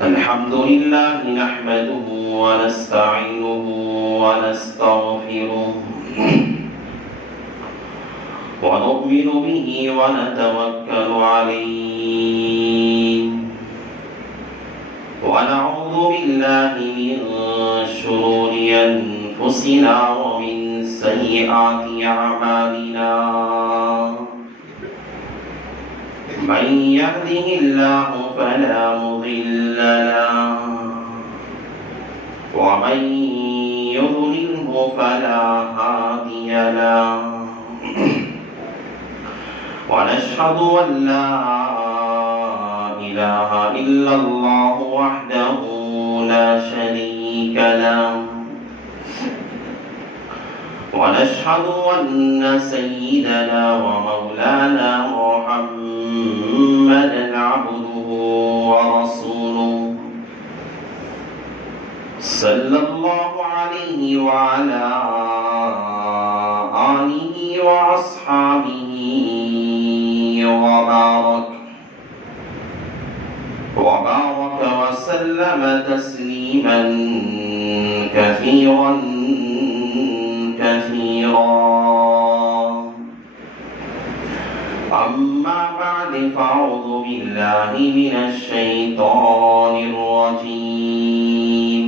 الحمد لله نحمده ونستعينه ونستغفره ونؤمن به ونتوكل عليه ونعوذ بالله من شرور أنفسنا ومن سيئات أعمالنا من يهده الله فلا مضل له ومن يضلله فلا هادي له ونشهد أن لا إله إلا الله وحده لا شريك له ونشهد أن سيدنا ومولانا محمدا عبده ورسوله صلى الله عليه وعلى آله وأصحابه وبارك وسلم تسليما كثيرا أما بعد فأعوذ بالله من الشيطان الرجيم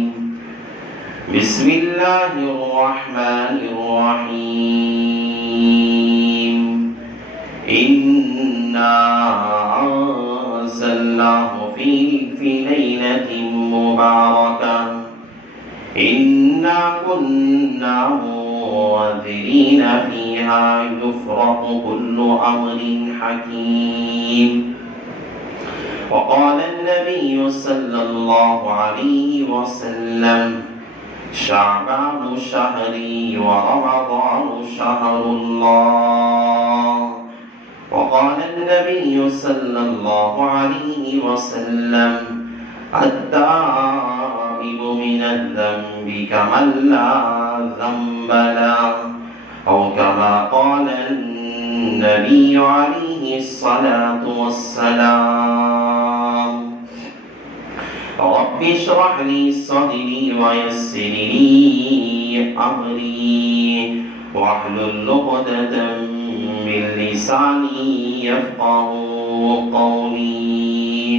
بسم الله الرحمن الرحيم إنا أنزلناه في ليلة مباركة إنا كنا منذرين فيها يفرق كل أمر حكيم وقال النبي صلى الله عليه وسلم شعبان شهري ورمضان شهر الله وقال النبي صلى الله عليه وسلم التائب من الذنب كمن لا ذنب له أو كما قال النبي عليه الصلاة والسلام رب اشرح لي صدري ويسر لي أمري واحلل عقدة من لساني يفقهوا قولي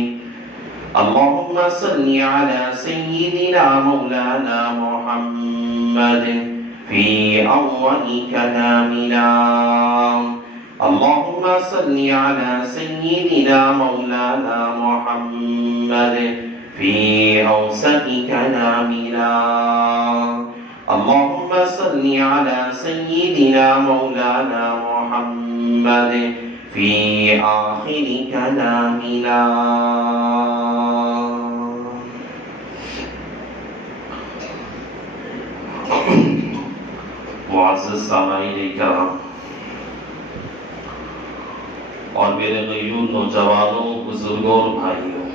اللهم صل على سيدنا مولانا محمد في أول كلامنا اللهم صل على سيدنا مولانا محمد في أوسط كلامنا اللهم صل على سيدنا مولانا محمد في آخر كلامنا معزز سامعین کرام اور میرے غیور نوجوانوں بزرگوں اور بھائیوں،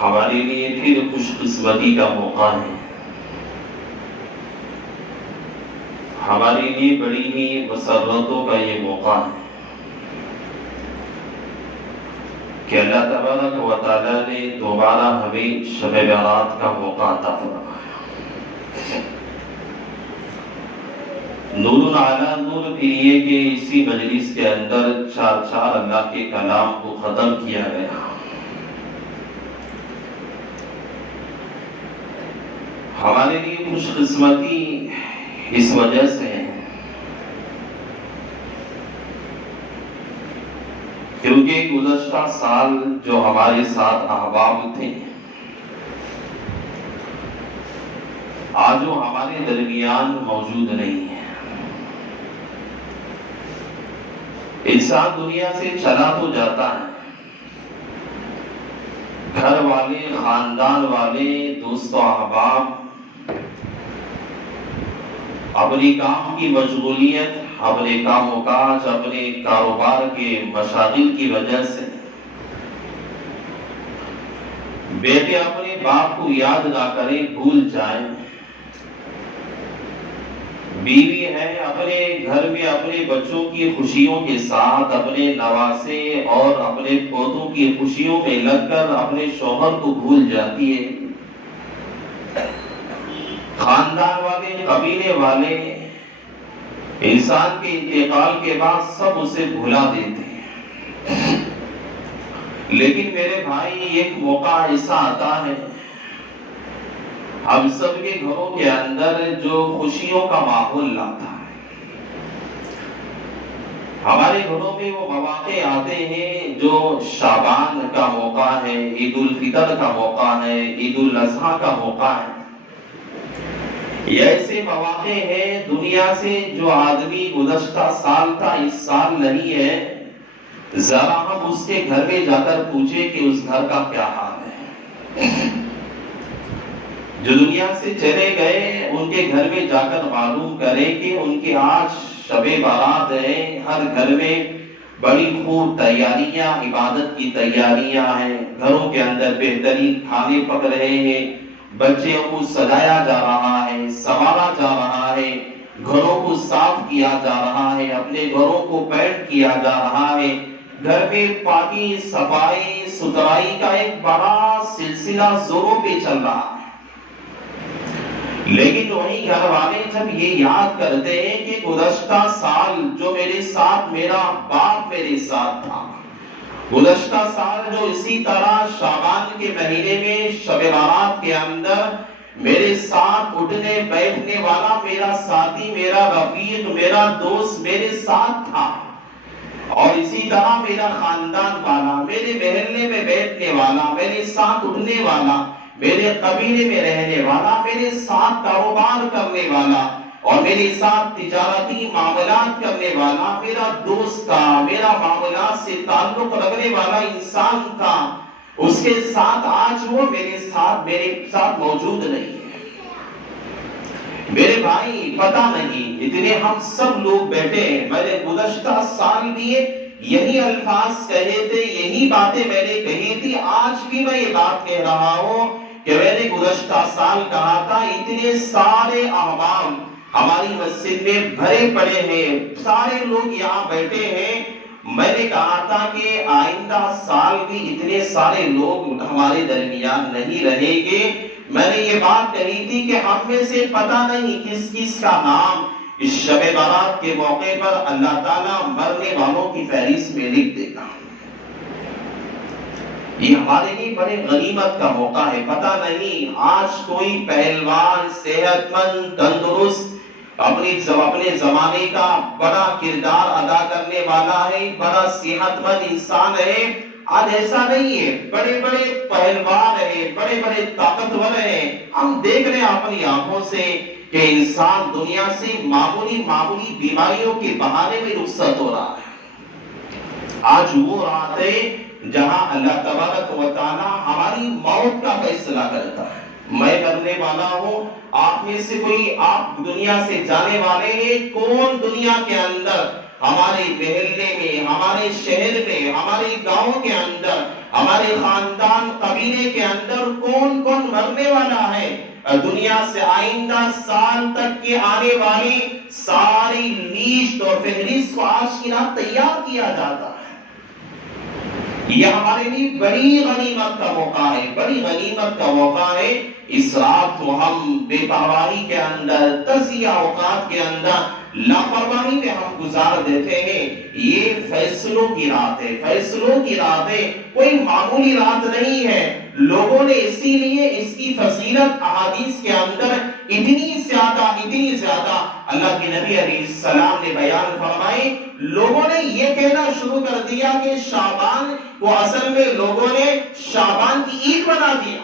ہمارے لیے پھر خوش قسمتی کا موقع ہے، ہمارے لیے بڑی ہی مسرتوں کا یہ موقع ہے کہ اللہ تبارک و تعالیٰ نے دوبارہ ہمیں شب برات کا موقع عطا فرمایا۔ نور اعلیٰ نور پھر یہ کہ اسی مجلس کے اندر چار اللہ کے کلام کو ختم کیا گیا۔ ہمارے لیے خوش قسمتی اس وجہ سے ہے کیونکہ گزشتہ سال جو ہمارے ساتھ احباب تھے آج وہ ہمارے درمیان موجود نہیں ہے۔ انسان دنیا سے چلا تو جاتا ہے، گھر والے، خاندان والے، دوست و احباب اپنی کام کی مشغولیت، اپنے کام و کاج، اپنے کاروبار کے مشاغل کی وجہ سے بیٹے اپنے باپ کو یاد نہ کریں، بھول جائیں، بیوی ہے اپنے گھر میں اپنے بچوں کی خوشیوں کے ساتھ اپنے نواسے اور اپنے پودوں کی خوشیوں میں لگ کر اپنے شوہر کو بھول جاتی ہے۔ خاندان والے، قبیلے والے انسان کے انتقال کے بعد سب اسے بھلا دیتے ہیں، لیکن میرے بھائی ایک موقع ایسا آتا ہے ہم سب کے گھروں کے اندر جو خوشیوں کا ماحول لاتا ہے۔ ہمارے گھروں میں وہ مواقع آتے ہیں جو شعبان کا موقع ہے، عید الفطر کا موقع ہے، عید الاضحیٰ کا موقع ہے۔ یہ ایسے مواقع ہیں دنیا سے جو آدمی گزشتہ سال تھا اس سال نہیں ہے، ذرا ہم اس کے گھر میں جا کر پوچھیں کہ اس گھر کا کیا حال ہے۔ جو دنیا سے چلے گئے ان کے گھر میں جا کر معلوم کریں کہ ان کے آج شب بارات ہے، ہر گھر میں بڑی خوب تیاریاں، عبادت کی تیاریاں ہیں، گھروں کے اندر بہترین کھانے پک رہے ہیں، بچوں کو سجایا جا رہا ہے، سنوارا جا رہا ہے، گھروں کو صاف کیا جا رہا ہے، اپنے گھروں کو پینٹ کیا جا رہا ہے، گھر میں پاکی صفائی ستھرائی کا ایک بڑا سلسلہ زوروں پہ چل رہا ہے۔ لیکن وہی گھر والے جب یہ یاد کرتے ہیں کہ گزشتہ سال جو میرے ساتھ میرا باپ میرے ساتھ تھا، گزشتہ سال جو اسی طرح شعبان کے مہینے میں شب بارات کے اندر میرے ساتھ اٹھنے بیٹھنے والا میرا ساتھی، میرا رفیق، میرا دوست میرے ساتھ تھا، اور اسی طرح میرا خاندان والا، میرے محلے میں بیٹھنے والا، میرے ساتھ اٹھنے والا، میرے قبیلے میں رہنے والا، میرے ساتھ کاروبار کرنے والا اور میرے ساتھ تجارتی معاملات کرنے والا میرا دوست تھا، میرا معاملات سے تعلق رکھنے والا انسان تھا، اس کے ساتھ آج وہ میرے ساتھ موجود نہیں ہے۔ میرے بھائی پتہ نہیں اتنے ہم سب لوگ بیٹھے ہیں، میں نے گزشتہ سال بھی یہی الفاظ کہے تھے، یہی باتیں میں نے کہی تھی، آج بھی میں یہ بات کہہ رہا ہوں کہ میں نے گزشتہ سال کہا تھا اتنے سارے احباب ہماری مسجد میں بھرے پڑے ہیں، سارے لوگ یہاں بیٹھے ہیں، میں نے کہا تھا کہ آئندہ سال بھی اتنے سارے لوگ ہمارے درمیان نہیں رہیں گے۔ میں نے یہ بات کہی تھی کہ ہم میں سے پتہ نہیں کس کس کا نام اس شب بارات کے موقع پر اللہ تعالیٰ مرنے والوں کی فہرست میں لکھ دے گا۔ یہ ہمارے لیے بڑے غنیمت کا موقع ہے۔ پتہ نہیں آج کوئی پہلوان، صحت مند، تندرست، اپنے زمانے کا بڑا کردار ادا کرنے والا ہے، بڑا صحت مند انسان ہے، آج ایسا نہیں ہے۔ بڑے بڑے پہلوان ہیں، بڑے بڑے طاقتور ہیں، ہم دیکھ رہے ہیں اپنی آنکھوں سے کہ انسان دنیا سے معمولی بیماریوں کے بہانے میں رخصت ہو رہا ہے۔ آج وہ رات ہے جہاں اللہ تبارک و تعالی ہماری موت کا فیصلہ کرتا ہے۔ میں کرنے والا ہوں، آپ میں سے کوئی آپ دنیا سے جانے والے ہیں، کون دنیا کے اندر ہمارے محلے میں، ہمارے شہر میں، ہمارے گاؤں کے اندر، ہمارے خاندان قبیلے کے اندر کون کون مرنے والا ہے؟ دنیا سے آئندہ سال تک کے آنے والی ساری لیسٹ اور فہرست کو آج کی رات تیار کیا جاتا ہے۔ یہ ہمارے لیے بڑی غنیمت کا موقع ہے، بڑی غنیمت کا موقع ہے۔ اس رات کو ہم بے پرواہی کے اندر، تزیہ اوقات کے اندر، لاپرواہی میں ہم گزار دیتے ہیں۔ یہ فیصلوں کی رات ہے، فیصلوں کی رات ہے، کوئی معمولی رات نہیں ہے۔ لوگوں نے اسی لیے اس کی فضیلت احادیث کے اندر اتنی زیادہ اللہ کے نبی علیہ السلام نے بیان فرمائی۔ لوگوں نے یہ کہنا شروع کر دیا کہ شعبان کو اصل میں لوگوں نے شعبان کی عید بنا دیا،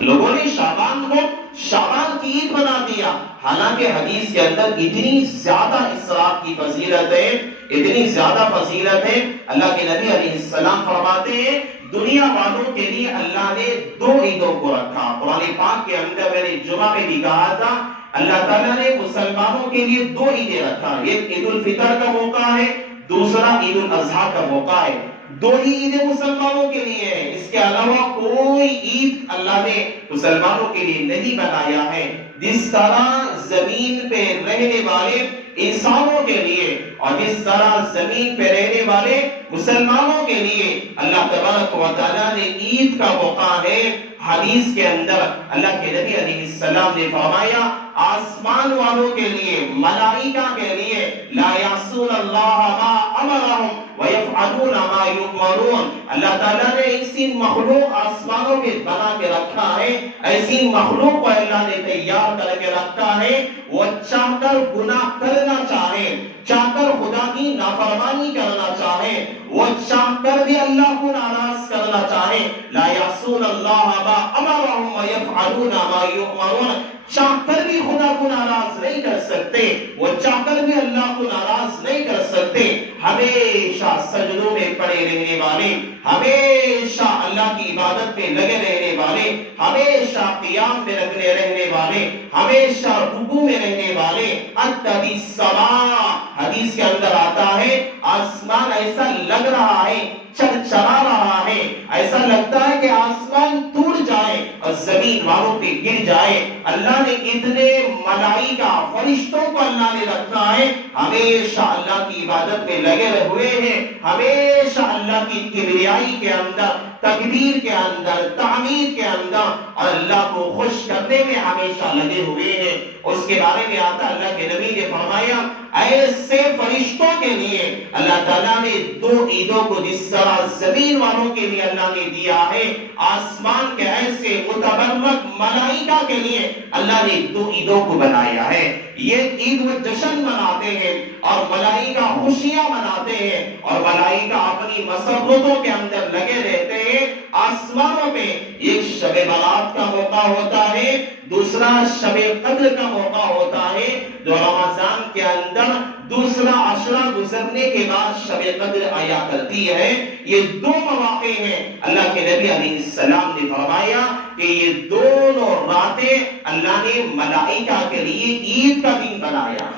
لوگوں نے شعبان کو شعبان کی عید بنا دیا، حالانکہ حدیث کے اندر اتنی زیادہ اسراف کی فضیلت ہے، اتنی زیادہ فضیلت ہے۔ اللہ کے نبی علیہ السلام فرماتے ہیں دنیا والوں کے لیے اللہ نے 2 عیدوں کو رکھا۔ قرآن پاک کے اندر میں نے جمعہ میں بھی کہا تھا اللہ تعالیٰ نے مسلمانوں کے لیے 2 عیدیں رکھا، ایک عید الفطر کا موقع ہے، دوسرا عید الاضحیٰ کا موقع ہے۔ دو ہی عیدیں مسلمانوں کے لیے ہیں، اس کے علاوہ کوئی عید اللہ نے مسلمانوں کے لیے نہیں بنایا ہے۔ جس طرح زمین پہ رہنے والے انسانوں کے لیے اور جس طرح زمین پہ رہنے والے مسلمانوں کے لیے اللہ تبارک و تعالیٰ نے عید کا موقع ہے، حدیث کے اندر اللہ کے نبی علیہ السلام نے فرمایا آسمان والوں کے لیے، ملائکہ کے لیے لا یعصون اللہ ما امرہم ویفعلون ما یؤمرون، اللہ تعالیٰ نے ایسی مخلوق آسمانوں کے بنا کے رکھا ہے، ایسی مخلوق کو اللہ نے تیار کر کے رکھا ہے، وہ چاہ کر گناہ کرنا چاہے، چاہ کر خدا کی نافرمانی کرنا چاہے، وہ چاہ کر بھی اللہ کو ناراض کرنا چاہے، لا یعصون اللہ ما امرہم ویفعلون ما یؤمرون، چاہ کر بھی خدا کو ناراض نہیں کر سکتے، وہ چاہ کر بھی اللہ کو ناراض نہیں کر سکتے، ہمیشہ سجدوں میں پڑے رہنے والے، ہمیشہ اللہ کی عبادت میں لگے رہنے والے، ہمیشہ قیام میں لگے رہنے والے، ہمیشہ رکوع میں رہنے والے، اتبی السماء، حدیث کے اندر آتا ہے آسمان ایسا لگ رہا ہے، چرچرا رہا ہے، ایسا لگتا ہے کہ آسمان ٹوٹ جائے اور زمین والوں پہ گر جائے، اللہ نے اتنے ملائکہ فرشتوں کو اللہ نے رکھا ہے، ہمیشہ اللہ کی عبادت میں لگے ہوئے ہیں، ہمیشہ اللہ کی کبریائی کے اندر، تکبیر کے اندر، تعمیر کے اندر اور اللہ کو خوش کرنے میں ہمیشہ لگے ہوئے ہیں۔ اس کے بارے میں آتا اللہ کے نبی نے فرمایا ایسے فرشتوں کے لیے اللہ تعالیٰ نے دو عیدوں کو جس طرح زمین والوں کے لیے اللہ نے دیا ہے، آسمان کے ایسے متبرک ملائکہ کے لیے اللہ نے دو عیدوں کو بنایا ہے۔ یہ عید وہ جشن مناتے ہیں اور ملائکہ خوشیاں مناتے ہیں اور ملائکہ اپنی مسرتوں کے اندر لگے رہتے ہیں۔ آسمانوں میں ایک شب برات کا موقع ہوتا ہے، دوسرا شب قدر کا موقع ہوتا ہے، جو رمضان کے اندر دوسرا عشرہ گزرنے کے بعد شب قدر آیا کرتی ہے۔ یہ دو مواقع ہیں، اللہ کے نبی علیہ السلام نے فرمایا کہ یہ دونوں راتیں اللہ نے ملائکہ کے لیے عید کا دن بنایا۔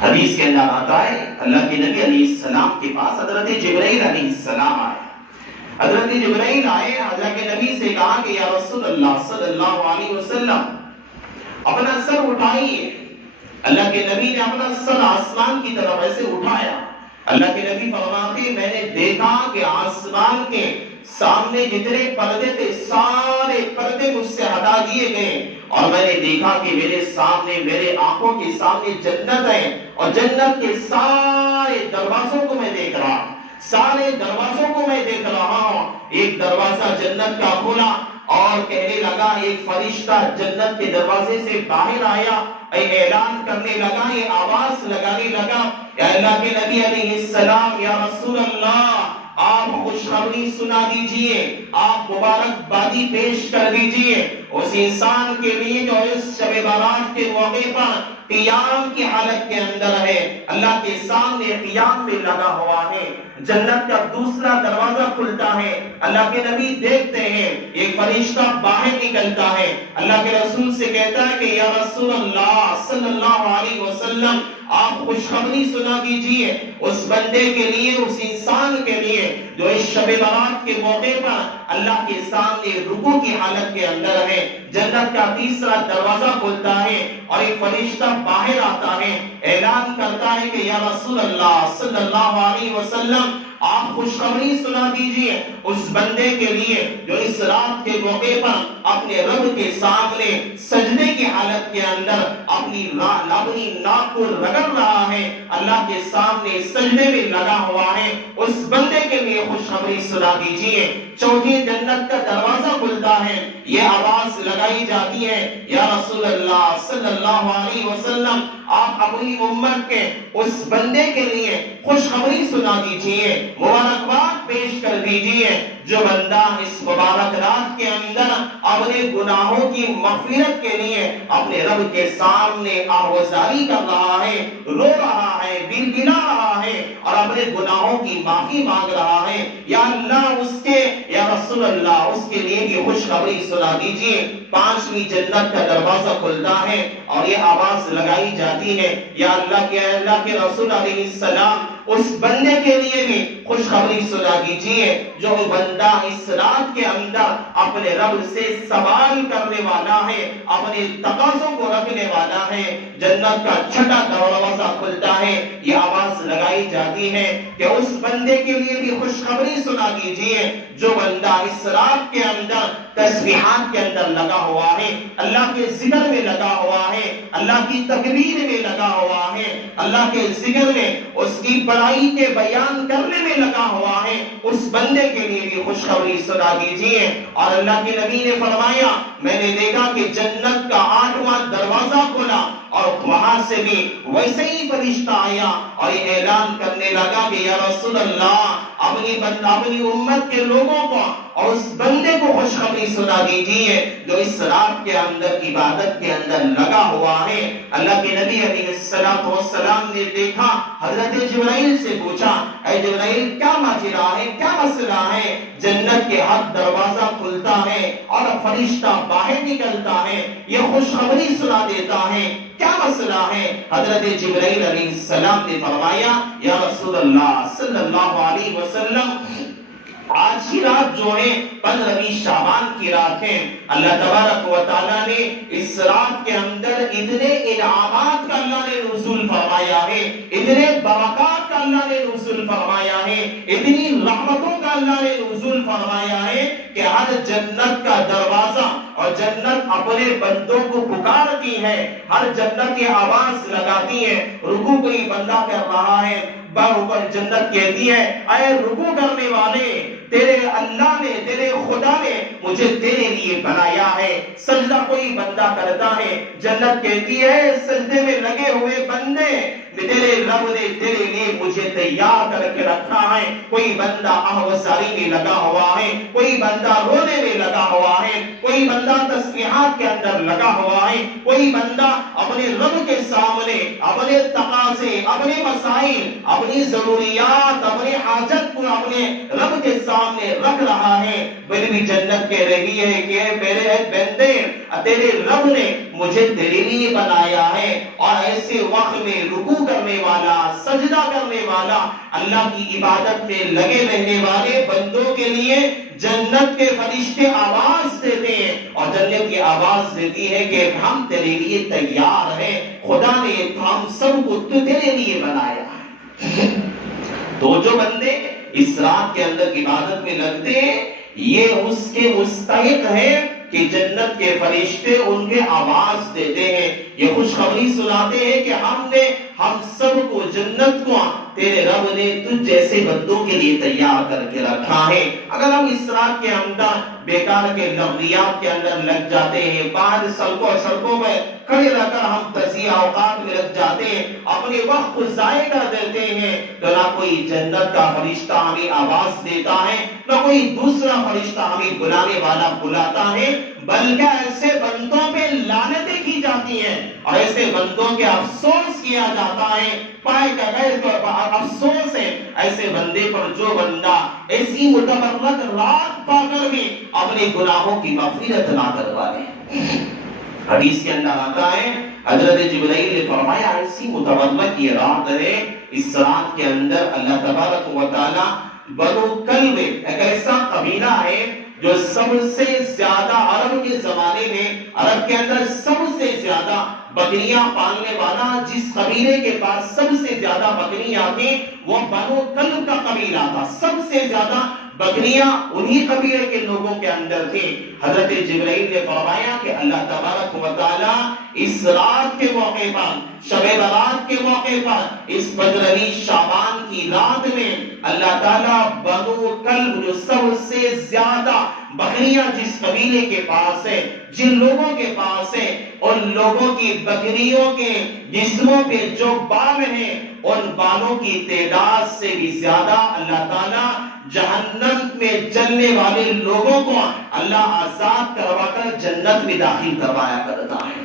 حدیث کے اندر آتا ہے اللہ کے نبی علیہ السلام کے پاس حضرت جبرائیل علیہ السلام آئے۔ حضرت جبرائیل آئے، اللہ کے نبی سے کہا کہ یا رسول اللہ صلی اللہ علیہ وسلم اپنا سر اٹھائیے۔ اللہ کے نبی نے اپنا سر آسمان کی طرف ایسے اٹھایا۔ اللہ کے نبی فرماتے میں نے دیکھا کہ آسمان کے سامنے جتنے پردے تھے سارے پردے مجھ سے ہٹا دیے گئے اور میں نے دیکھا کہ میرے سامنے، میرے آنکھوں کے سامنے جنت ہے اور جنت کے سارے دروازوں کو میں دیکھ رہا ہوں، سارے دروازوں کو میں دیکھ رہا ہوں۔ ایک دروازہ جنت کا کھلا اور کہنے لگا، ایک فرشتہ جنت کے دروازے سے باہر آیا، اعلان کرنے لگا، یہ آواز لگانے لگا، یا اللہ کے نبی علیہ السلام، یا رسول اللہ آپ خوشخبری سنا دیجئے، آپ مبارک بادی پیش کر دیجئے اس انسان کے لیے جو اس شب برات کے موقع پر قیام کی حالت کے اندر ہے، اللہ کے سامنے قیام میں لگا ہوا ہے۔ جنت کا دوسرا دروازہ کھلتا ہے، اللہ کے نبی دیکھتے ہیں ایک فرشتہ باہر نکلتا ہے، اللہ کے رسول سے کہتا ہے کہ یا رسول اللہ صلی اللہ علیہ وسلم آپ خوشخبری سنا دیجئے اس بندے کے لیے، اس انسان کے لیے جو اس شب برات کے موقع پر اللہ کے سامنے رکوع کی حالت کے اندر ہے۔ جنت کا تیسرا دروازہ کھلتا ہے اور ایک فرشتہ باہر آتا ہے، اعلان کرتا ہے کہ یا رسول اللہ صلی اللہ علیہ وسلم آپ خوشخبری سنا دیجئے اس بندے کے لیے جو اس رات کے موقع پر اپنے رب کے سامنے سجدے کی حالت کے اندر اپنی ناک کو رگڑ رہا ہے، اللہ کے سامنے سجدے میں لگا ہوا ہے، اس بندے کے لیے خوشخبری سنا دیجئے۔ چوتھی جنت کا دروازہ کھلتا ہے، یہ آواز لگائی جاتی ہے، یا رسول اللہ صلی اللہ علیہ وسلم آپ اپنی امت کے اس بندے کے لیے خوشخبری سنا دیجئے، مبارکباد پیش کر دیجئے جو بندہ اس مبارک رات کے اندر اپنے گناہوں کی مغفرت کے لیے اپنے رب کے سامنے آہوازاری کر رہا ہے، رو رہا ہے، بلبلا رہا ہے اور اپنے گناہوں کی معافی مانگ رہا ہے، یا اللہ یا رسول اللہ اس کے لیے بھی خوشخبری سنا دیجئے، 5ویں جنت کا دروازہ کھلتا ہے اور یہ آواز لگائی جاتی ہے، یا اللہ کے رسول علیہ السلام اس بندے کے لیے بھی خوشخبری سنا دیجئے جو بندہ اس رات کے اندر اپنے رب سے سوال کرنے والا ہے، اپنے تقاضوں کو رکھنے والا ہے، جنت کا 6واں دروازہ کھلتا ہے، یہ آواز لگائی جاتی ہے کہ اس بندے کے لیے بھی خوشخبری سنا دیجئے جو بندہ اس رات کے اندر تسبیحات کے اندر لگا ہوا ہے، اللہ کے ذکر میں لگا ہوا ہے، اللہ کی تکبیر میں لگا ہوا ہے، اللہ کے ذکر میں اس کی بڑائی کے بیان کرنے میں لگا ہوا ہے، اس بندے کے لیے بھی خوشخبری سنا دیجئے۔ اور اللہ کے نبی نے فرمایا، میں نے دیکھا کہ جنت کا 8واں دروازہ کھلا اور وہاں سے بھی ویسے ہی فرشتہ آیا اور یہ اعلان کرنے لگا کہ یا رسول اللہ اپنی امت کے لوگوں کو اور اس بندے کو خوشخبری سنا دیجئے جو اس رات کے اندر عبادت کے اندر لگا ہوا ہے۔ اللہ کے نبی علیہ السلام نے دیکھا، حضرت جبرائیل سے پوچھا، اے جبرائیل کیا ماجرا ہے، کیا مسئلہ ہے؟ جنت کے ہر دروازہ کھلتا ہے اور فرشتہ باہر نکلتا ہے، یہ خوشخبری سنا دیتا ہے، کیا مسئلہ ہے؟ حضرت جبرائیل علیہ السلام نے فرمایا، یا رسول اللہ صلی اللہ علیہ وسلم آج کی رات جو ہے 15ویں شعبان کی رات ہے، اللہ تبارک و تعالیٰ نے اس رات کے اندر اتنے انعامات کا اللہ نے نزول فرمایا ہے، اتنے برکات کا اللہ نے نزول فرمایا ہے، اتنی رحمتوں کا اللہ نے نزول فرمایا ہے کہ ہر جنت کا دروازہ اور جنت اپنے بندوں کو پکارتی ہے، ہر جنت کی آواز لگاتی ہے، رکوع کوئی بندہ کر رہا ہے، اوپر جنت کہتی ہے، اے رکوع کرنے والے، تیرے اللہ نے، تیرے خدا نے مجھے تیرے لیے بنایا ہے۔ سجدہ کوئی بندہ کرتا ہے، جنت کہتی ہے سجدے میں لگے ہوئے بندے، تیرے رب نے تیرے لیے مجھے تیار کر کے رکھا ہے۔ کوئی بندہ آہوازاری میں لگا ہوا ہے، کوئی بندہ رونے میں لگا ہوا ہے، کوئی بندہ تسبیحات کے اندر لگا ہوا ہے، کوئی بندہ اپنے رب کے سامنے اپنے تقاضے، اپنے مسائل، اپنی ضروریات، اپنے حاجت کو اپنے رب کے سامنے رکھ رہا ہے۔ پھر بھی جنت کہہ رہی ہے کہ میرے بندے، تیرے رب نے مجھے تیرے لیے بنایا ہے۔ اور ایسے وقت میں رکوع کرنے والا، سجدہ کرنے والا، اللہ کی عبادت میں لگے رہنے والے بندوں کے لیے جنت کے فرشتے آواز دیتے ہیں، اور جنت کی آواز دیتی ہے کہ ہم تیرے لیے تیار ہیں، خدا نے ہم سب کو تیرے لیے بنایا ہے۔ تو جو بندے اس رات کے اندر عبادت میں لگتے ہیں، یہ اس کے مستحق ہے کہ جنت کے فرشتے ان کے آواز دیتے ہیں، یہ خوشخبری سناتے ہیں کہ ہم سب کو جنت کو تیرے رب نے تجھ جیسے بندوں کے لیے تیار کر کے رکھا ہے۔ اگر ہم اس رات کے اندر بیکار کے لغویات کے اندر لگ جاتے ہیں، بعض سڑکوں میں کھڑے رہ کر ہم تزیہ اوقات میں لگ جاتے ہیں، اپنے وقت کو ضائع کر دیتے ہیں، تو نہ کوئی جنت کا فرشتہ ہمیں آواز دیتا ہے، نہ کوئی دوسرا فرشتہ ہمیں بلانے والا بلاتا ہے، بلکہ ایسے بندوں پہ لعنتیں کی جاتی ہیں اور ایسے بندوں کے افسوس کیا جاتا ہے۔ افسوس ہے ایسے بندے پر جو بندہ ایسی متبرک رات پا کر بھی اپنے گناہوں کی مغفرت نہ کروا لے۔ حدیث کے اندر آتا ہے، حضرت جبرائیل نے فرمایا ایسی متبرک یہ رات ہے، اس رات کے اندر اللہ تبارک و تعالی بنو کلب ایک ایسا قبیلہ ہے جو سب سے زیادہ عرب کے زمانے میں، عرب کے اندر سب سے زیادہ بکریاں پالنے والا، جس قبیلے کے پاس سب سے زیادہ بکریاں تھیں وہ بنو کلب کا قبیلہ تھا، سب سے زیادہ بکریاں انہی قبیلے کے لوگوں کے اندر تھی۔ حضرت جبرائیل نے فرمایا کہ اللہ تبارک و تعالی اس رات کے موقع پر، شب برات کے موقع پر، اس 15ویں شعبان کی رات میں اللہ تعالیٰ بنو کلب جو سب سے زیادہ بکریاں جس قبیلے کے پاس ہے، جن لوگوں کے پاس ہے، ان لوگوں کی بکریوں کے جسموں پہ جو بال ہیں، ان بالوں کی تعداد سے بھی زیادہ اللہ تعالیٰ جہنم میں جلنے والے لوگوں کو اللہ آزاد کروا کر جنت میں داخل کروایا کرتا ہے۔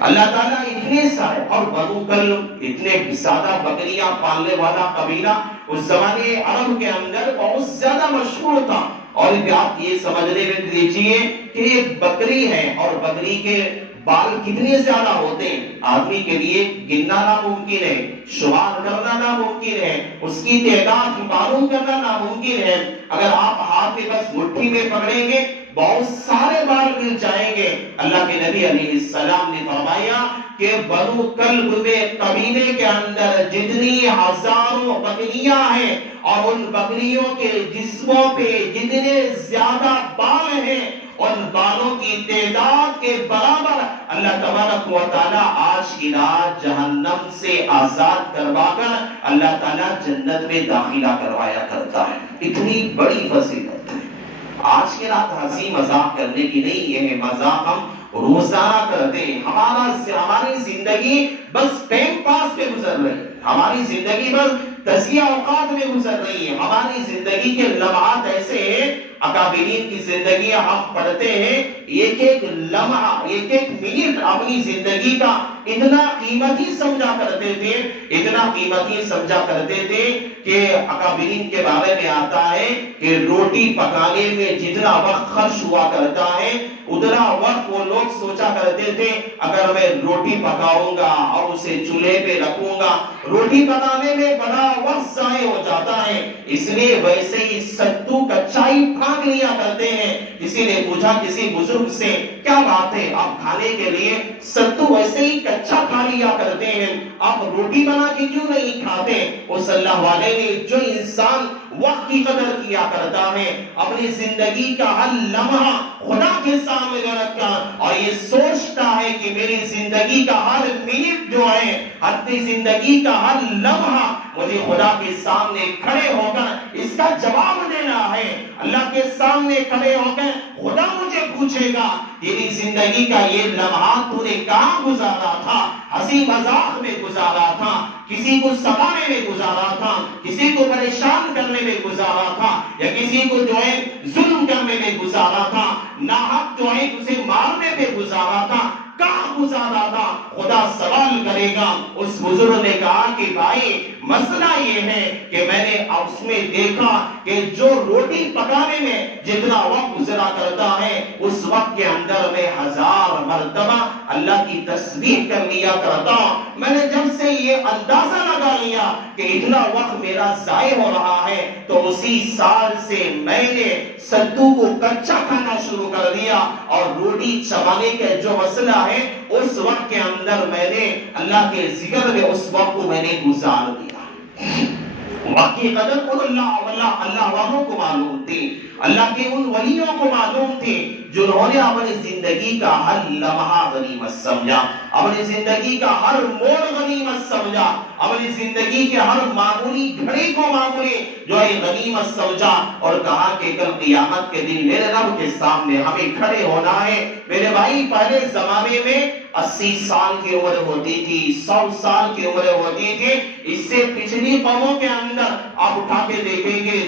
اللہ تعالیٰ اتنے سارے، اور بنو کلب اتنے زیادہ بکریاں پالنے والا قبیلہ اس زمانے عرب کے اندر بہت زیادہ مشہور تھا. اور آپ یہ سمجھنے میں دیجیے کہ ایک بکری ہے اور بکری کے بال کتنے زیادہ ہوتے ہیں، آدمی کے لیے گننا ناممکن ہے، شمار کرنا ناممکن ہے، اس کی تعداد معلوم کرنا ناممکن ہے. اگر آپ ہاتھ میں بس مٹھی میں پکڑیں گے بہت سارے بال مل جائیں گے. اللہ کے نبی علیہ السلام نے فرمایا کہ بنو کلب میں قبیلے کے اندر جتنی ہزاروں بکریاں ہیں اور ان بکریوں کے جسموں پہ جتنے زیادہ بال ہیں، ان بالوں کی تعداد کے برابر اللہ تبارک و تعالیٰ آج کی رات جہنم سے آزاد کروا کر اللہ تعالیٰ جنت میں داخلہ کروایا کرتا ہے. اتنی بڑی فضیلت ہے. آج کی رات ہنسی مذاق کرنے کی نہیں، یہ مذاق ہم روزانہ کرتے ہیں. ہماری زندگی بس ٹائم پاس پہ گزر رہی ہے، ہماری زندگی بس تزیہ اوقات میں گزر رہی ہے. ہماری زندگی کے لمحات ایسے ہیں، اکابرین کی زندگی ہم پڑھتے ہیں، ایک ایک لمحہ ایک ایک منٹ اپنی زندگی کا اتنا قیمتی سمجھا کرتے تھے، اتنا قیمتی سمجھا کرتے تھے کہ اکابرین کے بارے میں آتا ہے کہ روٹی پکانے میں جتنا وقت خرچ ہوا کرتا ہے اتنا وقت وہ لوگ سوچا کرتے تھے اگر میں روٹی پکاؤں گا اور اسے چولہے پہ رکھوں گا روٹی بنانے میں بڑا وقت ضائع ہو جاتا ہے، اس لیے ویسے ہی ستو کچا ہی پھاگ لیا کرتے ہیں. کسی نے پوچھا کسی بزرگ سے کیا بات ہے آپ کھانے کے لیے ستو ویسے ہی کچا کھا لیا کرتے ہیں، آپ روٹی بنا کے کیوں نہیں کھاتے؟ اس اللہ والے نے جو انسان وقت کی قدر کیا کرتا ہے، اپنی زندگی کا ہر لمحہ خدا کے سامنے رکھا اور یہ سوچتا ہے کہ میری زندگی کا ہر منٹ جو ہے، اپنی زندگی کا ہر لمحہ مجھے خدا کے سامنے کھڑے ہو کر اس کا جواب دینا ہے. اللہ کے سامنے کھڑے ہو کر خدا مجھے پوچھے گا تیری زندگی کا یہ لمحات تو نے کہاں گزارا تھا؟ ہنسی مذاق میں گزارا تھا، کسی کو ستانے میں گزارا تھا، کسی کو پریشان کرنے میں گزارا تھا، یا کسی کو جو ہے ظلم کرنے میں گزارا تھا، ناحق جو ہے اسے مارنے میں گزارا تھا، کہاں گزارا تھا؟ خدا سوال کرے گا. اس بزرگ نے کہا کہ بھائی مسئلہ یہ ہے کہ میں نے اس میں دیکھا کہ جو روٹی پکانے میں جتنا وقت گزرا کرتا ہے اس وقت کے اندر میں 1000 مرتبہ اللہ کی تسبیح کر لیا کرتا. میں نے جب سے یہ اندازہ لگا لیا کہ اتنا وقت میرا ضائع ہو رہا ہے تو اسی سال سے میں نے ستو کو کچا کھانا شروع کر دیا اور روٹی چبانے کا جو مسئلہ ہے اس وقت کے اندر میں نے اللہ کے ذکر میں اس وقت کو میں نے گزار دیا. وقت کی قدر کو اللہ والوں کو معلوم تھی، اللہ کے ان ولیوں کو معلوم تھی جنہوں نے اپنی زندگی کا ہر لمحہ غنیمت سمجھا، اپنی زندگی کا ہر موڑ غنیمت سمجھا، اپنی زندگی کے ہر معمولی گھڑی کو معمولی جو ہے غنیمت سمجھا اور کہا کہ کل قیامت کے دن میرے رب کے سامنے ہمیں کھڑے ہونا ہے. میرے بھائی پہلے زمانے میں 80 سال کی عمر ہوتی تھی، 100 سال کی عمر ہوتی تھی. اس سے پچھلی قوموں کے اندر آپ اٹھا کے دیکھیں گے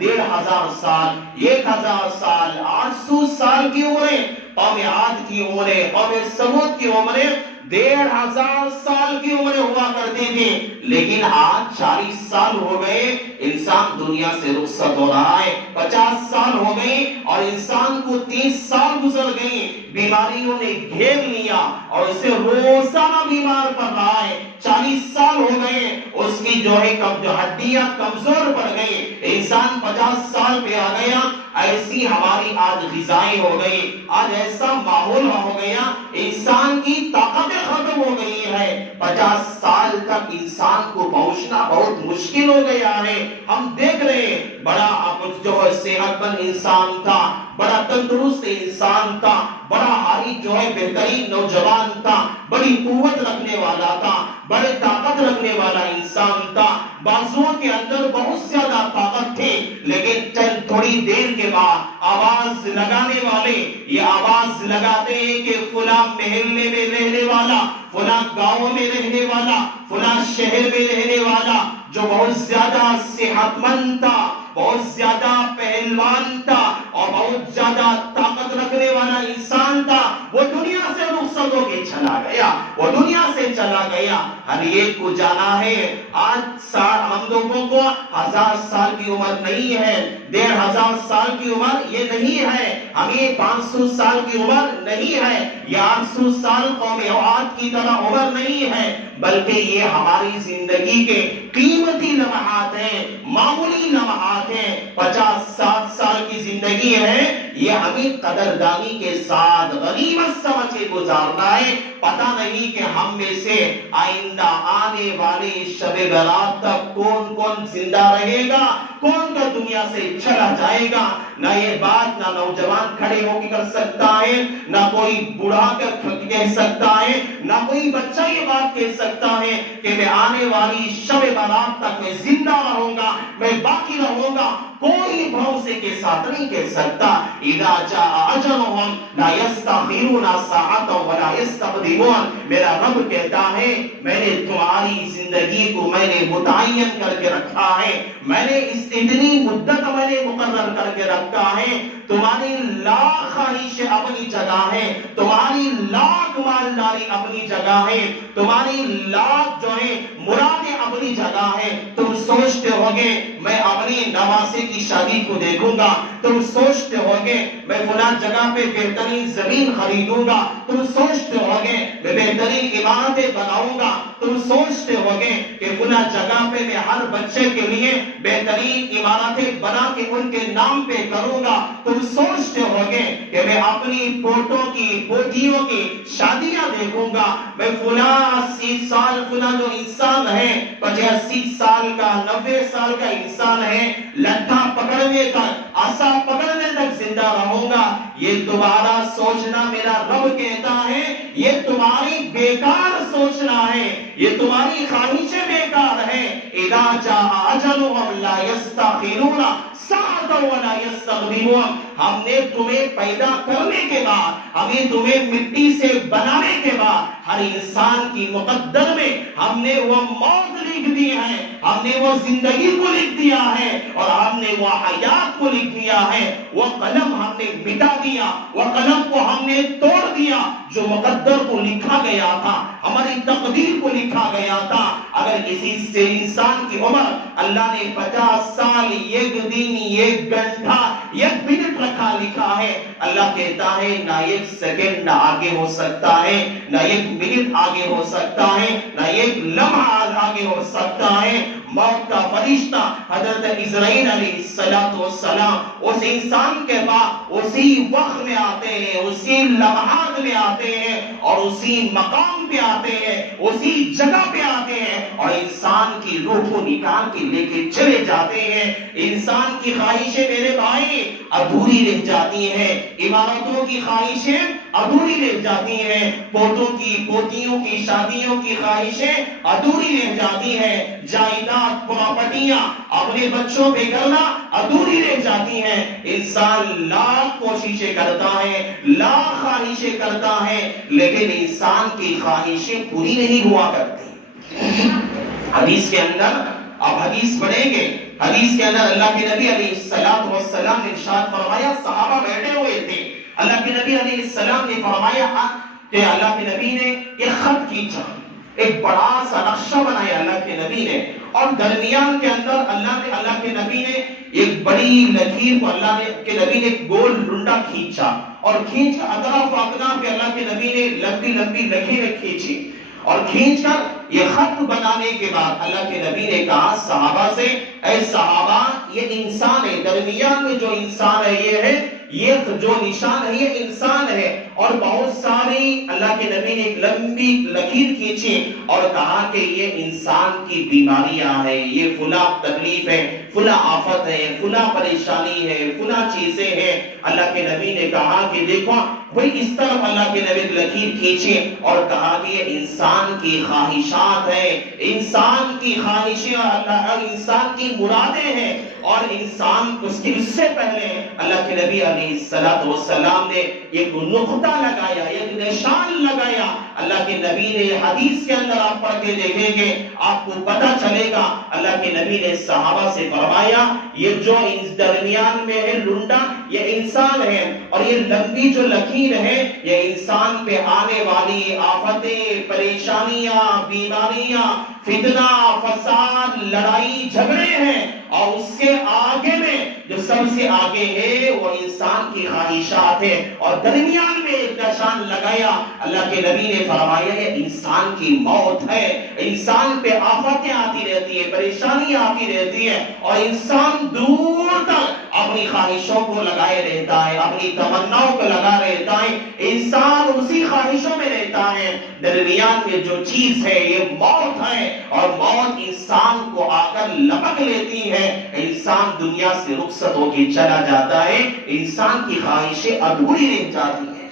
1500 سال، 1000 سال، 800 سال کی عمریں. قوم عاد کی عمریں، قوم سمود کی عمریں 1500 سال کی عمریں ہوا کرتی تھی. لیکن آج 40 سال ہو گئے انسان دنیا سے رخصت ہو رہا ہے، 50 سال ہو گئے اور انسان کو 30 سال گزر گئی، بیماریوں نے گھیر لیا اور اسے روزانہ بیمار پڑ رہا ہے. 40 سال ہو گئے اس کی جو ہے ہڈیاں کمزور پڑ گئی، انسان 50 سال پہ آ گیا. ایسی ہماری آج غذائیں ہو گئی، آج ایسا ماحول ہو گیا، انسان کی طاقتیں ختم ہو گئی ہے. 50 سال تک انسان کو پہنچنا بہت مشکل ہو گیا ہے. ہم دیکھ رہے ہیں بڑا جو صحت مند انسان تھا، بڑا تندرست انسان تھا، بڑا ہاری جو ہے بہترین نوجوان تھا، بڑی قوت رکھنے والا تھا، بڑے طاقت رکھنے والا انسان تھا، بازوؤں کے اندر بہت زیادہ طاقت تھی. لیکن چند تھوڑی دیر کے بعد آواز لگانے والے یہ آواز لگاتے ہیں کہ فلاں محلے میں رہنے والا، فلاں گاؤں میں رہنے والا، فلاں شہر میں رہنے والا جو بہت زیادہ صحت مند تھا، بہت زیادہ پہلوان تھا، اور بہت زیادہ طاقت رکھنے والا انسان تھا، وہ دنیا سے رخصت ہو کے چلا گیا، وہ دنیا سے چلا گیا۔ ہر ایک کو جانا ہے آج ہم لوگوں کو 1000 سال کی عمر نہیں ہے، 1500 سال کی عمر یہ نہیں ہے، ہمیں 500 سال کی عمر نہیں ہے، یا 800 سال قوم عاد کی طرح عمر نہیں ہے، بلکہ یہ ہماری زندگی کے قیمتی لمحات ہیں، معمولی لمحات ہیں۔ 50-60 سال کی زندگی ہے، یہ ہمیں قدردانی کے ساتھ غنیمت سمجھ کے گزارنا ہے۔ پتہ نہیں کہ ہم میں سے آئندہ آنے والے شب برات تک کون کون زندہ رہے گا، کون کا دنیا سے چلا جائے گا۔ نہ یہ بات نہ نوجوان کھڑے ہو کے کر سکتا ہے، نہ کوئی بوڑھا کہہ سکتا ہے، نہ کوئی بچہ یہ بات کہہ سکتا ہے کہ میں آنے والی شب برات تک میں زندہ رہوں گا، میں باقی رہوں گا۔ کوئی بھروسے کے ساتھ نہیں کہہ سکتا۔ اذا جاء اجلهم لا يستأخرون ساعة ولا يستقدمون۔ میرا رب کہتا ہے میں نے تمہاری زندگی کو میں نے متعین کر کے رکھا ہے، میں نے اتنی مدت میں نے مقرر کر کے رکھا ہے۔ تمہاری لاکھ خواہشیں اپنی جگہ ہے، تمہاری لاکھ مالداری اپنی جگہ ہے، تمہاری لاکھ جو ہے مرادیں اپنی جگہ ہے۔ تم سوچتے ہوگے میں اپنی نواسے کی شادی کو دیکھوں گا، تم سوچتے ہوگے میں فلاں جگہ پہ بہترین زمین خریدوں گا، تم سوچتے ہوگے میں بہترین عمارتیں بناؤں گا، تم سوچتے ہوگے کہ فلاں جگہ پہ میں ہر بچے کے لیے بہترین عمارتیں بنا کے ان کے نام پہ کروں گا، تم سوچتے ہوگے کہ میں اپنی پوتوں کی پوتیوں کی شادیاں دیکھوں گا، میں فلاں 80 سال فلاں جو انسان ہے 85 سال کا 90 سال کا انسان ہے، لٹھا پکڑنے تک آسا پکڑنے تک زندہ رہوں گا۔ یہ تمہارا سوچنا میرا رب کہتا ہے یہ تمہاری بیکار سوچنا ہے، یہ تمہاری خواہشیں بیکار ہیں۔ اذا جاء اجلهم لا يستأخرون ساعة ولا يستقدمون۔ ہم نے تمہیں پیدا کرنے کے بعد، ہمیں تمہیں مٹی سے بنانے کے بعد ہر انسان کی مقدر میں ہم نے وہ موت لکھ دی ہے، ہم نے وہ زندگی کو لکھ دیا ہے، اور ہم نے وہ حیات کو لکھ دیا ہے۔ وہ قلم ہم نے مٹا دیا، وہ قلم کو ہم نے توڑ دیا جو مقدر کو لکھا گیا تھا، ہماری تقدیر کو لکھا گیا تھا۔ اگر کسی سے انسان کی عمر اللہ نے 50 سال 1 دن 1 گھنٹہ 1 منٹ رکھا لکھا ہے، اللہ کہتا ہے نہ 1 سیکنڈ آگے ہو سکتا ہے، نہ 1 منٹ آگے ہو سکتا ہے، نہ 1 لمحہ آگے ہو سکتا ہے۔ موت کا فرشتہ حضرت اسرائیل علیہ السلام اس انسان کے بعد اسی وقت میں آتے ہیں، اسی لمحات میں آتے ہیں، اور اسی مقام پہ آتے ہیں، اسی جگہ پہ آتے ہیں، اور انسان کی روح کو نکال کے لے کے چلے جاتے ہیں۔ انسان کی خواہشیں میرے بھائی ادھوری رہ جاتی ہیں، عمارتوں کی خواہشیں ادھوری رہ جاتی ہیں، پوتوں کی پوتیوں کی شادیوں کی خواہشیں ادھوری رہ جاتی ہیں، جائیداد پراپرٹیاں اپنے بچوں پہ کرنا ادھوری رہ جاتی ہیں۔ انسان لاکھ کوششیں کرتا ہے، لاکھ خواہشیں کرتا ہے، لیکن انسان کی خواہشیں پوری نہیں ہوا کرتی۔ حدیث کے اندر آپ حدیث پڑھیں گے، حدیث کے اندر اللہ کے نبی علیہ السلام نے ارشاد فرمایا، صحابہ بیٹھے ہوئے تھے، اللہ کے نبی علیہ السلام نے فرمایا کہ اللہ کے نبی نے ایک خط کھینچا، ایک بڑا سا نقشہ بنایا اللہ کے نبی نے، اور درمیان کے اندر اللہ کے نبی نے ایک بڑی لکیر کو اللہ کے نبی نے گول ڈنڈا کھینچا، اور کھینچ اطراف و اکناف پہ اللہ کے نبی نے لمبی لمبی لکیریں کھینچی، اور کھینچ کر یہ خط بنانے کے بعد اللہ کے نبی نے کہا صحابہ سے، اے صحابہ یہ انسان ہے، درمیان میں جو انسان ہے یہ جو نشان ہے یہ انسان ہے، اور بہت ساری اللہ کے نبی نے ایک لمبی لکیر کھینچی اور کہا کہ یہ انسان کی بیماریاں ہیں، یہ فلاں تکلیف ہے، فلاں آفت ہے، فلاں پریشانی ہے، فلاں چیزیں ہیں۔ اللہ کے نبی نے کہا کہ دیکھو وہی اس طرف اللہ کے نبی لکیر کھینچی اور کہا کہ یہ انسان کی خواہشات ہیں، انسان کی خواہشیں اور انسان کی مرادیں ہیں، اور انسان اس سے پہلے اللہ کے نبی علیہ السلام نے ایک نقطہ لگایا، ایک نشان لگایا۔ اللہ کے نبی نے حدیث کے اندر آپ پڑھ کے دیکھیں گے آپ کو پتہ چلے گا، اللہ کے نبی نے صحابہ سے فرمایا یہ جو اس درمیان میں ہے لنڈا یہ انسان ہے، اور یہ لمبی جو لکیر ہے یہ انسان پہ آنے والی آفتیں، پریشانیاں، بیماریاں، فتنہ، فساد، لڑائی جھگڑے ہیں، اور اس کے آگے میں جو سب سے آگے ہے وہ انسان کی خواہشات ہے، اور درمیان میں ایک نشان لگایا اللہ کے نبی نے فرمایا ہے انسان کی موت ہے۔ انسان پہ آفتیں آتی رہتی ہیں، پریشانیاں آتی رہتی ہیں، اور انسان دور تک اپنی خواہشوں کو لگائے رہتا ہے، اپنی تمناؤں کو لگا رہتا ہے، انسان اسی خواہشوں میں رہتا ہے۔ درمیان میں جو چیز ہے یہ موت ہے، اور موت انسان کو آ کر لپک لیتی ہے، انسان دنیا سے رخصت ہو کے چلا جاتا ہے، انسان کی خواہشیں ادھوری رہ جاتی ہیں۔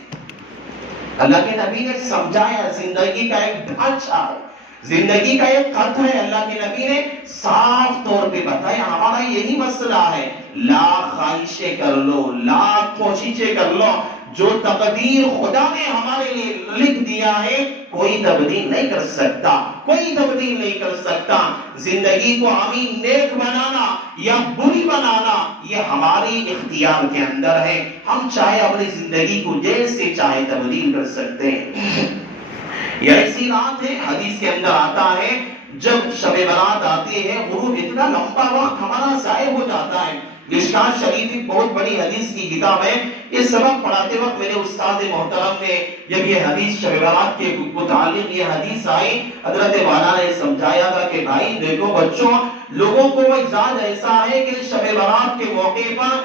اللہ کے نبی نے سمجھایا زندگی کا ایک ڈھانچہ ہے، زندگی کا ایک خط ہے، اللہ کے نبی نے صاف طور پہ بتایا ہمارا یہی مسئلہ ہے، لاکھ خواہشیں کر لو، لاکھ کوششیں کر لو، جو تقدیر خدا نے ہمارے لیے لکھ دیا ہے کوئی تبدیل نہیں کر سکتا، کوئی تبدیل نہیں کر سکتا۔ زندگی کو ہمیں نیک بنانا یا بری بنانا یہ ہماری اختیار کے اندر ہے، ہم چاہے اپنی زندگی کو جیسے چاہے تبدیل کر سکتے ہیں۔ یہ ایسی رات ہے، حدیث کے اندر آتا ہے جب شب برات آتی ہے غروب اتنا لمبا وقت ہمارا ضائع ہو جاتا ہے۔ مشکوٰۃ شریف ایک بہت بڑی حدیث کی کتاب ہے، یہ سبق پڑھاتے وقت میرے استاد محترم نے جب یہ حدیث شب برات کے متعلق یہ حدیث آئی، حضرت والا نے سمجھایا تھا کہ بھائی دیکھو بچوں، لوگوں کو مزاج ایسا ہے کہ شب برات کے موقع پر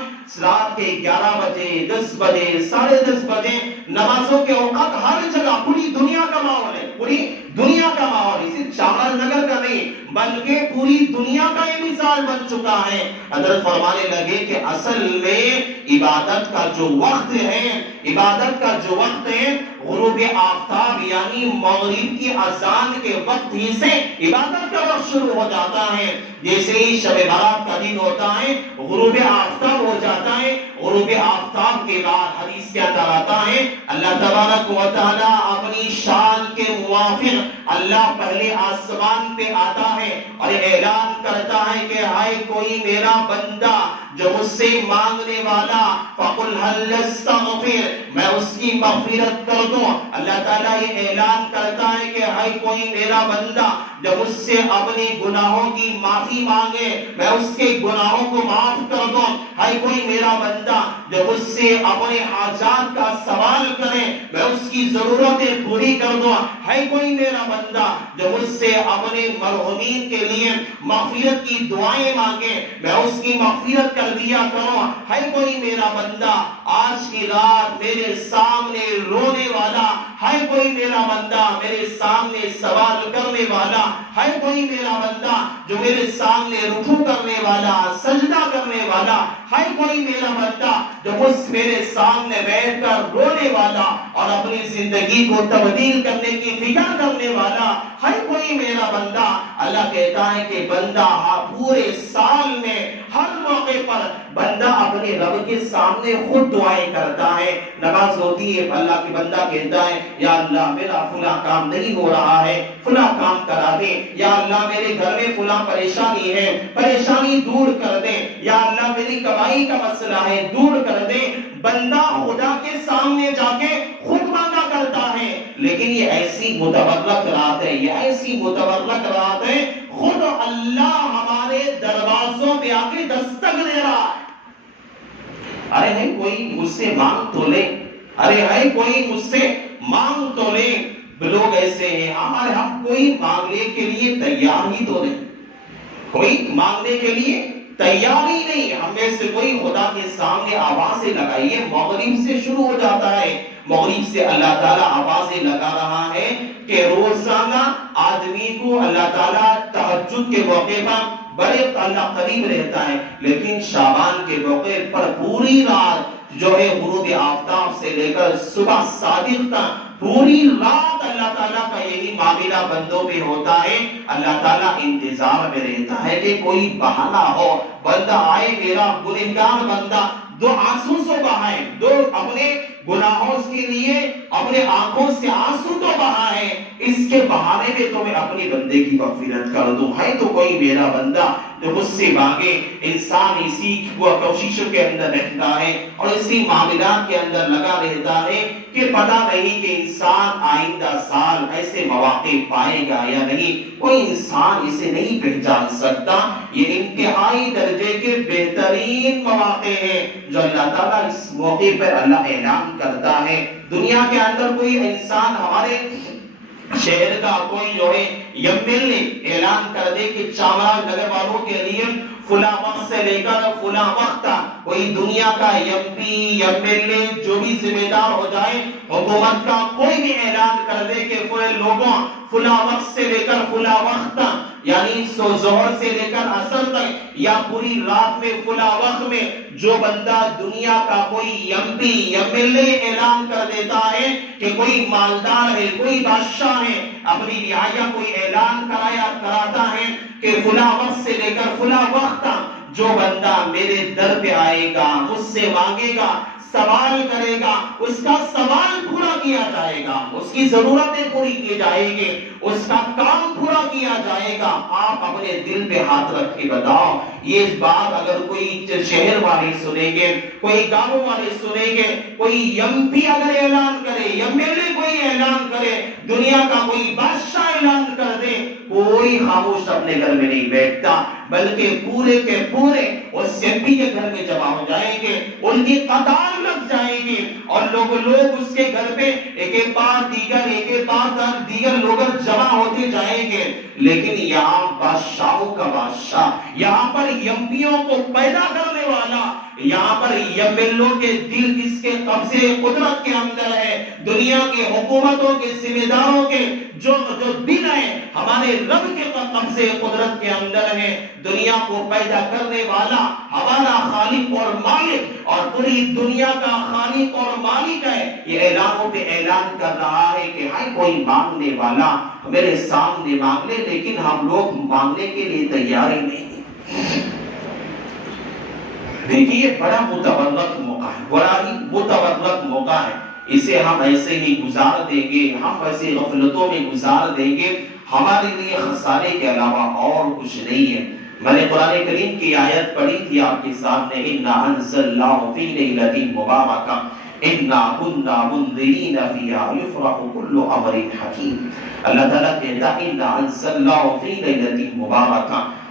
رات کے 11 بجے، 10 بجے، 10:30 بجے نمازوں کے اوقات ہر جگہ پوری دنیا کا ماحول ہے، پوری دنیا کا ماحول، صرف چاول نگر کا نہیں بلکہ پوری دنیا کا یہ مثال بن چکا ہے۔ حضرت فرمانے لگے کہ اصل میں عبادت کا جو وقت ہے، عبادت کا جو وقت ہے غروب آفتاب یعنی مغرب کی اذان کے وقت ہی سے عبادت کا وقت شروع ہو جاتا ہے۔ جیسے ہی شب برات کا دن ہوتا ہے غروب آفتاب ہو جاتا ہے، غروب آفتاب کے بعد حدیث کے اندر آتا ہے اللہ تبارک و تعالی اپنی شان کے موافق اللہ پہلے آسمان پہ آتا ہے اور اعلان کرتا ہے کہ ہائے کوئی میرا بندہ جو مجھ سے مانگنے والا فَقُلْ هَلْ يَسْتَغْفِرْ میں اس کی مغفرت کر دوں۔ اللہ تعالیٰ یہ اعلان کرتا ہے کہ ہائے کوئی میرا بندہ جو مجھ سے اپنے گناہوں کی معافی مانگے میں اس کے گناہوں کو معاف کر دوں۔ ہائے کوئی میرا بندہ جو مجھ سے اپنے حاجات کا سوال کرے میں اس کی ضرورتیں پوری کر دوں۔ ہائے کوئی میرا بندہ جو مجھ سے اپنے مرحومین کے لیے مغفرت کی دعائیں مانگے میں اس کی مغفرت کر دیا کروں۔ ہے کوئی میرا بندہ آج کی رات میرے سامنے رونے والا، ہے کوئی میرا بندہ میرے سامنے سوال کرنے والا، ہے کوئی میرا بندہ جو میرے سامنے رکوع کرنے والا، سجدہ کرنے والا، ہے کوئی میرا بندہ جو میرے سامنے بیٹھ کر رونے والا اور اپنی زندگی کو تبدیل کرنے کی فکر کرنے والا، ہے کوئی میرا بندہ۔ اللہ کہتا ہے کہ بندہ پورے سال میں ہر موقع پر بندہ اپنے رب کے سامنے خود دعائیں کرتا ہے، نماز ہوتی ہے اللہ کے بندہ کہتا ہے یا اللہ میرا فلاں کام نہیں ہو رہا ہے، فلاں کام کرا دے، یا اللہ میرے گھر میں فلاں پریشانی ہے، پریشانی دور کر دے، یا اللہ میری کمائی کا مسئلہ ہے دور کر دے۔ بندہ خدا کے سامنے جا کے خود مانگا کرتا ہے، لیکن یہ ایسی متبرک رات ہے، یہ ایسی متبرک رات ہے خود اللہ ہمارے دروازوں پہ آ کے دستک دے رہا ہے۔ ارے ہے کوئی مجھ سے مانگ تو لے، ارے ہے کوئی مجھ سے مانگ تو لے۔ لوگ ایسے ہیں ہم کوئی مانگنے کے لیے تیار ہی تو نہیں، کوئی مانگنے کے لیے تیار ہی نہیں۔ ہم میں سے کوئی خدا کے سامنے آوازیں لگائیے، مغرب سے شروع ہو جاتا ہے، مغرب سے اللہ تعالیٰ آوازیں لگا رہا ہے کہ روزانہ آدمی کو اللہ تعالیٰ تہجد کے موقع پر بڑے اللہ قریب رہتا ہے، لیکن شعبان کے موقع پر پوری رات جو ہے غروب آفتاب سے لے کر صبح صادق تک پوری رات اللہ تعالیٰ کا یہی معاملہ بندوں پہ ہوتا ہے۔ اللہ تعالیٰ انتظار میں رہتا ہے کہ کوئی بہانہ ہو، بندہ آئے، میرا گنہگار بندہ دو آنسو سے بہائے، دو اپنے گناہوں کے لیے اپنے آنکھوں سے آنسو تو بہا ہے، اس کے بہانے میں تو میں اپنی بندے کی مغفرت کر دوں۔ ہے تو کوئی میرا بندہ جو مجھ سے مانگے۔ انسان اسی کوششوں کے اندر رہتا ہے اور اسی معاملات کے اندر لگا رہتا ہے کہ پتہ نہیں کہ انسان آئندہ سال ایسے مواقع پائے گا یا نہیں۔ کوئی انسان اسے نہیں پہچان سکتا۔ یہ انتہائی درجے کے بہترین مواقع ہیں جو اللہ تعالیٰ اس موقع پر اللہ اعلان کرتا ہے۔ دنیا کے اندر کوئی انسان ہمارے شہر کا کوئی جو ہے MLA اعلان کر دے کہ چامراج نگر والوں کے لیے فلاں وقت سے لے کر فلاں وقت تک کوئی دنیا کا MP MLA جو بھی ذمہ دار ہو جائے، حکومت کا کوئی بھی اعلان کر دے کہ فلاں لوگوں فلاں وقت سے لے کر فلاں وقت تک، یعنی ظہر سے لے کر عصر تک یا پوری رات میں فلاں وقت میں جو بندہ دنیا کا کوئی MP MLA اعلان کر دیتا ہے کہ کوئی مالدار ہے، کوئی بادشاہ ہے، اپنی رعایا کوئی اعلان کراتا ہے کہ فلاں وقت سے لے کر فلاں وقت تک جو بندہ میرے در پہ آئے گا، مجھ سے مانگے گا، سوال کرے گا، اس کا سوال پورا کیا جائے گا، اس کی ضرورتیں پوری کی جائے گی، اس کا کام پورا کیا جائے گا۔ آپ اپنے دل پہ ہاتھ رکھ کے بتاؤ، یہ بات اگر کوئی شہر والے سنیں گے، کوئی گاؤں والے سنیں گے، کوئی MP اگر اعلان کرے، MLA کوئی اعلان کرے، دنیا کا کوئی بادشاہ اعلان کر دے، کوئی خاموش اپنے گھر میں نہیں بیٹھتا، بلکہ پورے کے پورے اس MP کے گھر میں جمع ہو جائیں گے، ان کی قطار لگ جائے گی اور لوگ اس کے گھر پہ ایک بعد دیگر لوگ جمع ہوتے جائیں گے۔ لیکن یہاں بادشاہوں کا بادشاہ، یہاں پر MPوں کو پیدا کرنے والا، یہاں پر MLO کے دل جس کے قبضے قدرت کے اندر ہے، دنیا کے حکومتوں کے ذمہ داروں کے جو دل ہے ہمارے رب کے قبضے قدرت کے اندر ہے۔ دنیا کو پیدا کرنے والا ہمارا خالق اور مالک اور پوری دنیا کا خالق اور مالک ہے۔ یہ اعلانوں پہ اعلان کر رہا ہے کہ ہاں کوئی مانگنے والا میرے سامنے مانگ لے، لیکن ہم لوگ مانگنے کے لیے تیار ہی نہیں۔ دیکھیے بڑا متورط موقع ہے، بڑا ہی متورط موقع ہے، اسے ہم ایسے ہی گزار دیں گے، ہم ایسے غفلتوں میں گزار دیں گے، ہمارے لیے خسارے کے علاوہ اور کچھ نہیں ہے۔ میں نے قرآن کریم کی آیت پڑھی تھی آپ کے سامنے، اِنَّا أَنزَلْنَاهُ فِي لَيْلَةٍ مُبَارَكَةٍ إِنَّا كُنَّا مُنذِرِينَ فِيهَا يُفْرَقُ كُلُّ أَمْرٍ حَكِيمٍ۔ اللہ تعالیٰ کہتا ہے اِنَّا أَنزَلْنَاهُ فِي لَيْلَةٍ مُبَارَكَةٍ،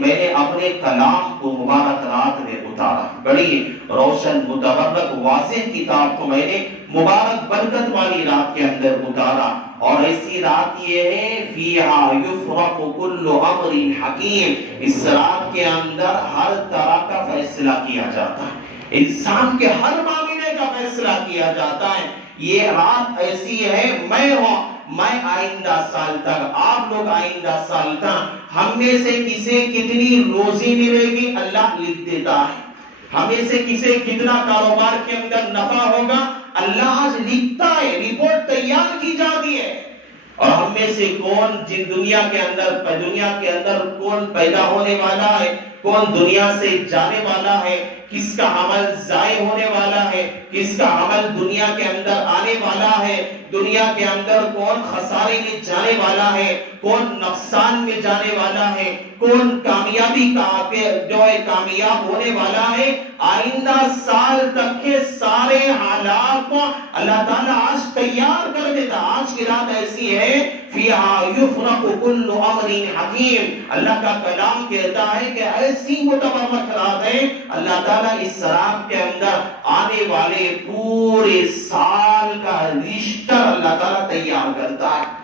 میں نے اپنے کلام کو مبارک رات میں اتارا، بڑی روشن متبرک واضح کتاب کو میں نے مبارک برکت والی رات کے اندر اتارا، اور ایسی رات یہ ہے فِيهَا يُفْرَقُ كُلُّ أَمْرٍ حَكِيمٍ، اس رات کے اندر ہر طرح کا فیصلہ کیا جاتا ہے، انسان کے ہر معاملے کا فیصلہ کیا جاتا ہے۔ یہ رات ایسی ہے، میں آئندہ سال تک، آپ لوگ آئندہ سال تک، ہم میں سے کسے کتنی روزی ملے گی اللہ لکھ دیتا ہے، ہم میں سے کسے کتنا کاروبار کے اندر نفع ہوگا اللہ آج لکھتا ہے، رپورٹ تیار کی جاتی ہے، اور ہم میں سے کون جن دنیا کے اندر کون پیدا ہونے والا ہے، کون دنیا سے جانے والا ہے، کس کا عمل ضائع ہونے والا ہے، کس کا عمل دنیا کے اندر آنے والا ہے، دنیا کے اندر کون خسارے میں جانے والا ہے، کون نقصان میں جانے والا ہے، کون کامیابی جو ہے کامیاب ہونے والا ہے۔ آئندہ سال تک کے سارے حالات کو اللہ تعالیٰ آج تیار کر دیتا۔ آج کی رات ایسی ہے فِيهَا يُفْرَقُ كُلُّ أَمْرٍ حَكِيمٍ، اللہ کا کلام کہتا ہے کہ ایسی متبرک رات ہے، اللہ تعالیٰ اس رات کے اندر آنے والے پورے سال کا رشتہ اللہ تعالیٰ تیار کرتا ہے۔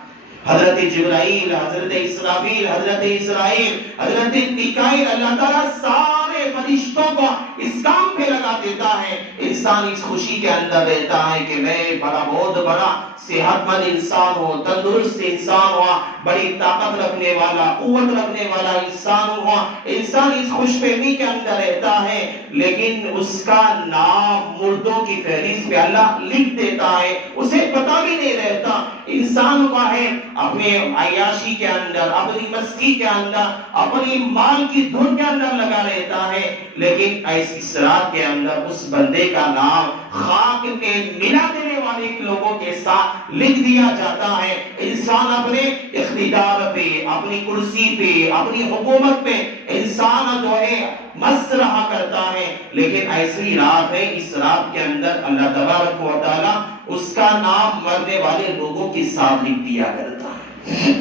حضرت جبرائیل، حضرت اسرافیل، حضرت اسرائیل، حضرت میکائیل، اللہ تعالیٰ سارے فرشتوں کو اس کام پہ لگا دیتا ہے۔ انسان اس خوشی کے اندر رہتا ہے کہ میں بہت بڑا صحت مند انسان ہوں، تندرست انسان ہوا، بڑی طاقت رکھنے والا، قوت رکھنے والا انسان ہوا۔ انسان اس خوش فہمی کے اندر رہتا ہے، لیکن اس کا نام مردوں کی فہرست پہ اللہ لکھ دیتا ہے، اسے پتہ بھی نہیں رہتا۔ انسان کا ہے اپنے عیاشی کے اندر، اپنی مستی کے اندر، اپنی مال کی دھن کے اندر لگا رہتا ہے، ہے، لیکن اس رات کے اندر اس بندے کا نام خاک کے ملا دینے والے لوگوں کے ساتھ لکھ دیا جاتا ہے۔ انسان اپنے اقتدار پہ، اپنی کرسی پہ، اپنی حکومت پہ انسان جو ہے مست رہا کرتا ہے، لیکن ایسی رات ہے، اس رات کے اندر اللہ تبارک و تعالی اس کا نام مرنے والے لوگوں کے ساتھ لکھ دیا کرتا ہے۔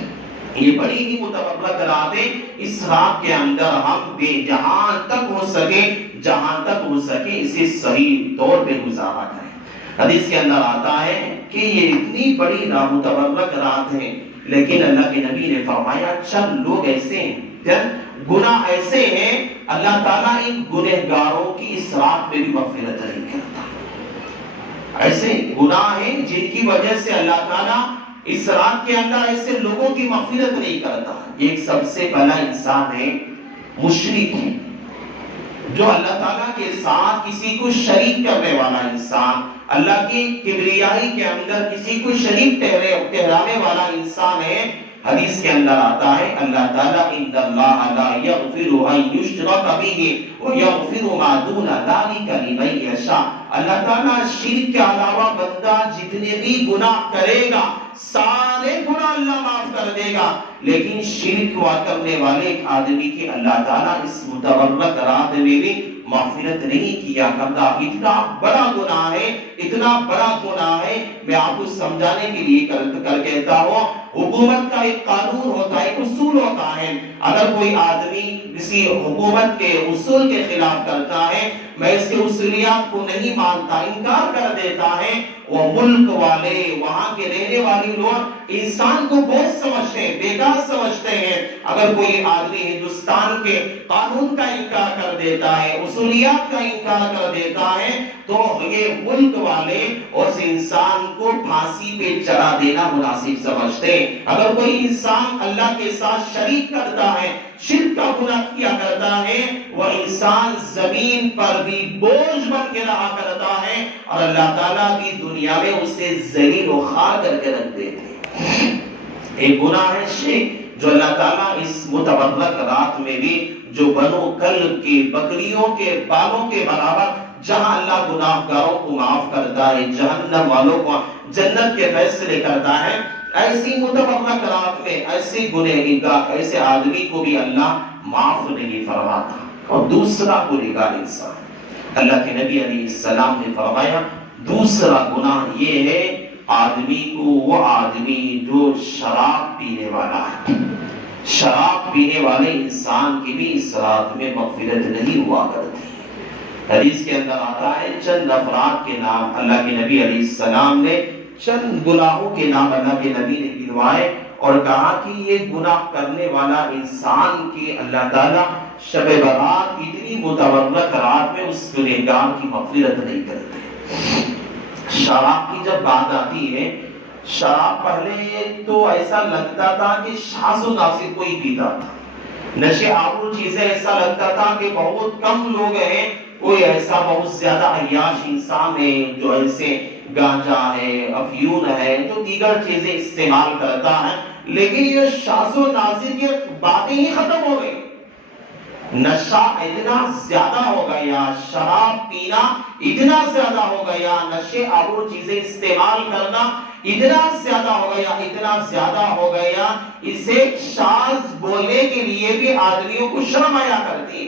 یہ بڑی ہی متبرک رات ہے، اس رات کے اندر ہم جہاں تک ہو سکے اسے صحیح طور پہ گزارا کریں۔ حدیث کے اندر آتا ہے کہ یہ اتنی بڑی متبرک رات ہے، لیکن اللہ کے نبی نے فرمایا چند لوگ ایسے ہیں، چند گناہ ایسے ہیں، اللہ تعالیٰ ان گنہگاروں کی اس رات میں بھی مغفرت نہیں کرتا۔ ایسے گناہ ہیں جن کی وجہ سے اللہ تعالیٰ اس رات کے اندر ایسے لوگوں کی مغفرت نہیں کرتا۔ ایک سب سے پہلا انسان ہے مشرک، جو اللہ تعالیٰ کے ساتھ کسی کو شریک کرنے والا انسان، اللہ کی کبریائی کے اندر کسی کو شریک ٹھہرانے والا انسان ہے۔ حدیث کے اندر آتا ہے اللہ تعالیٰ ان اللہ لا یغفر ان یشرک بہ ویغفر ما دون ذلک لمن یشاء۔ اللہ تعالیٰ شرک کے علاوہ بندہ جتنے بھی گناہ کرے گا سارے گناہ اللہ معاف کر دے گا، لیکن شرک کرنے والے ایک آدمی کی اللہ تعالیٰ اس متبرک رات میں بھی مغفرت نہیں کیا کرتا۔ اتنا بڑا گناہ ہے، اتنا بڑا گناہ ہے، میں آپ کو سمجھانے کے لیے کر کہتا ہوں، حکومت کا ایک قانون ہوتا ہے، ایک اصول ہوتا ہے، اگر کوئی آدمی کسی حکومت کے اصول کے خلاف کرتا ہے، میں اس کے اصولیات کو نہیں مانتا، انکار کر دیتا ہے، وہ ملک والے، وہاں کے رہنے والے لوگ انسان کو بہت سمجھتے ہیں، بیکار سمجھتے ہیں۔ اگر کوئی آدمی ہندوستان کے قانون کا انکار کر دیتا ہے، اصولیات کا انکار کر دیتا ہے، تو یہ ملک والے اس انسان کو پھانسی پہ چڑھا دینا مناسب سمجھتے ہیں۔ اگر کوئی انسان اللہ کے ساتھ شریک کرتا ہے، شرک کا گناہ کیا کرتا ہے، وہ انسان زمین پر بھی بوجھ بن کے رہا کرتا ہے، اور اللہ تعالیٰ بھی دنیا میں اسے ذلیل و خوار کر کے رکھ دیتے ہیں۔ ایک گناہ ہے شرک، جو اللہ تعالیٰ اس متبرک رات میں بھی جو بنو کلب کی بکریوں کے بالوں کے برابر جہاں اللہ گناہگاروں کو معاف کرتا ہے، جہنم والوں کو جنت کے فیصلے کرتا ہے، ایسی متبرک رات میں ایسے گنہگار ایسے آدمی کو بھی اللہ معاف نہیں فرماتا۔ اور دوسرا گنہگار انسان، اللہ کے نبی علیہ السلام نے فرمایا دوسرا گناہ یہ ہے آدمی کو، وہ آدمی جو شراب پینے والا ہے۔ شراب پینے والے انسان کی بھی اس رات میں مغفرت نہیں ہوا کرتی۔ حدیث کے اندر آتا ہے چند افراد کے نام اللہ کے نبی علیہ السلام نے، چند گناہوں کے نام اللہ کے نبی نے گنوائے اور کہا کہ یہ گناہ کرنے والا انسان کی اللہ تعالیٰ شب برات اتنی متبرک رات میں اس گنہگار کی مغفرت نہیں کرتے۔ شراب کی جب بات آتی ہے، شراب پہلے تو ایسا لگتا تھا کہ شاذ و نادر کوئی پیتا تھا، نشے آور چیزیں ایسا لگتا تھا کہ بہت کم لوگ ہیں، کوئی ایسا بہت زیادہ عیاش انسان ہے جو ایسے گانجا ہے، افیون ہے، جو دیگر چیزیں استعمال کرتا ہے، لیکن یہ شاذ و نادر کی باتیں ہی ختم ہو گئی۔ نشہ اتنا زیادہ ہو گیا، شراب پینا اتنا زیادہ ہو گیا، نشے آور چیزیں استعمال کرنا اتنا زیادہ ہو گیا، اتنا زیادہ ہو گیا، اسے شاذ بولنے کے لیے بھی آدمیوں کو شرم آیا کرتی۔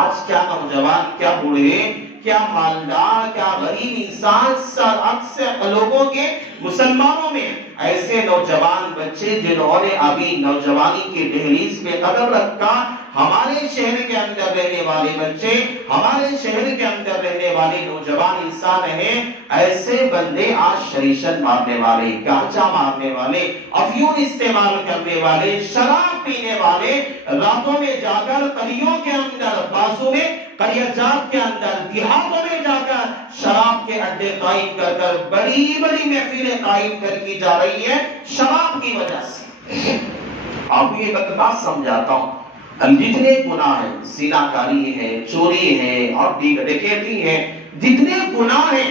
آج کیا نوجوان، کیا بوڑھے، کیا مالدار، کیا غریب انسان، اکثر لوگوں کے مسلمانوں میں ایسے نوجوان بچے جنہوں نے ابھی نوجوانی کے دہلیز پہ قدم رکھا، ہمارے شہر کے اندر رہنے والے بچے، ہمارے شہر کے اندر رہنے والے نوجوان انسان ہیں، ایسے بندے آج شریشت مارنے والے، گانجا مارنے والے، افیون استعمال کرنے والے، شراب پینے والے، راتوں میں جا کر قریوں کے اندر، بازو میں قریہ جات کے اندر، دیہاتوں میں جا کر شراب کے اڈے قائم کر کر بڑی بڑی محفلیں قائم کر کی جا رہی ہیں شراب کی وجہ سے۔ آپ کو یہ بات سمجھاتا ہوں، جتنے گناہ ہیں، زناکاری ہے، چوری ہے اور ڈکیتی ہے، جتنے گناہ ہیں،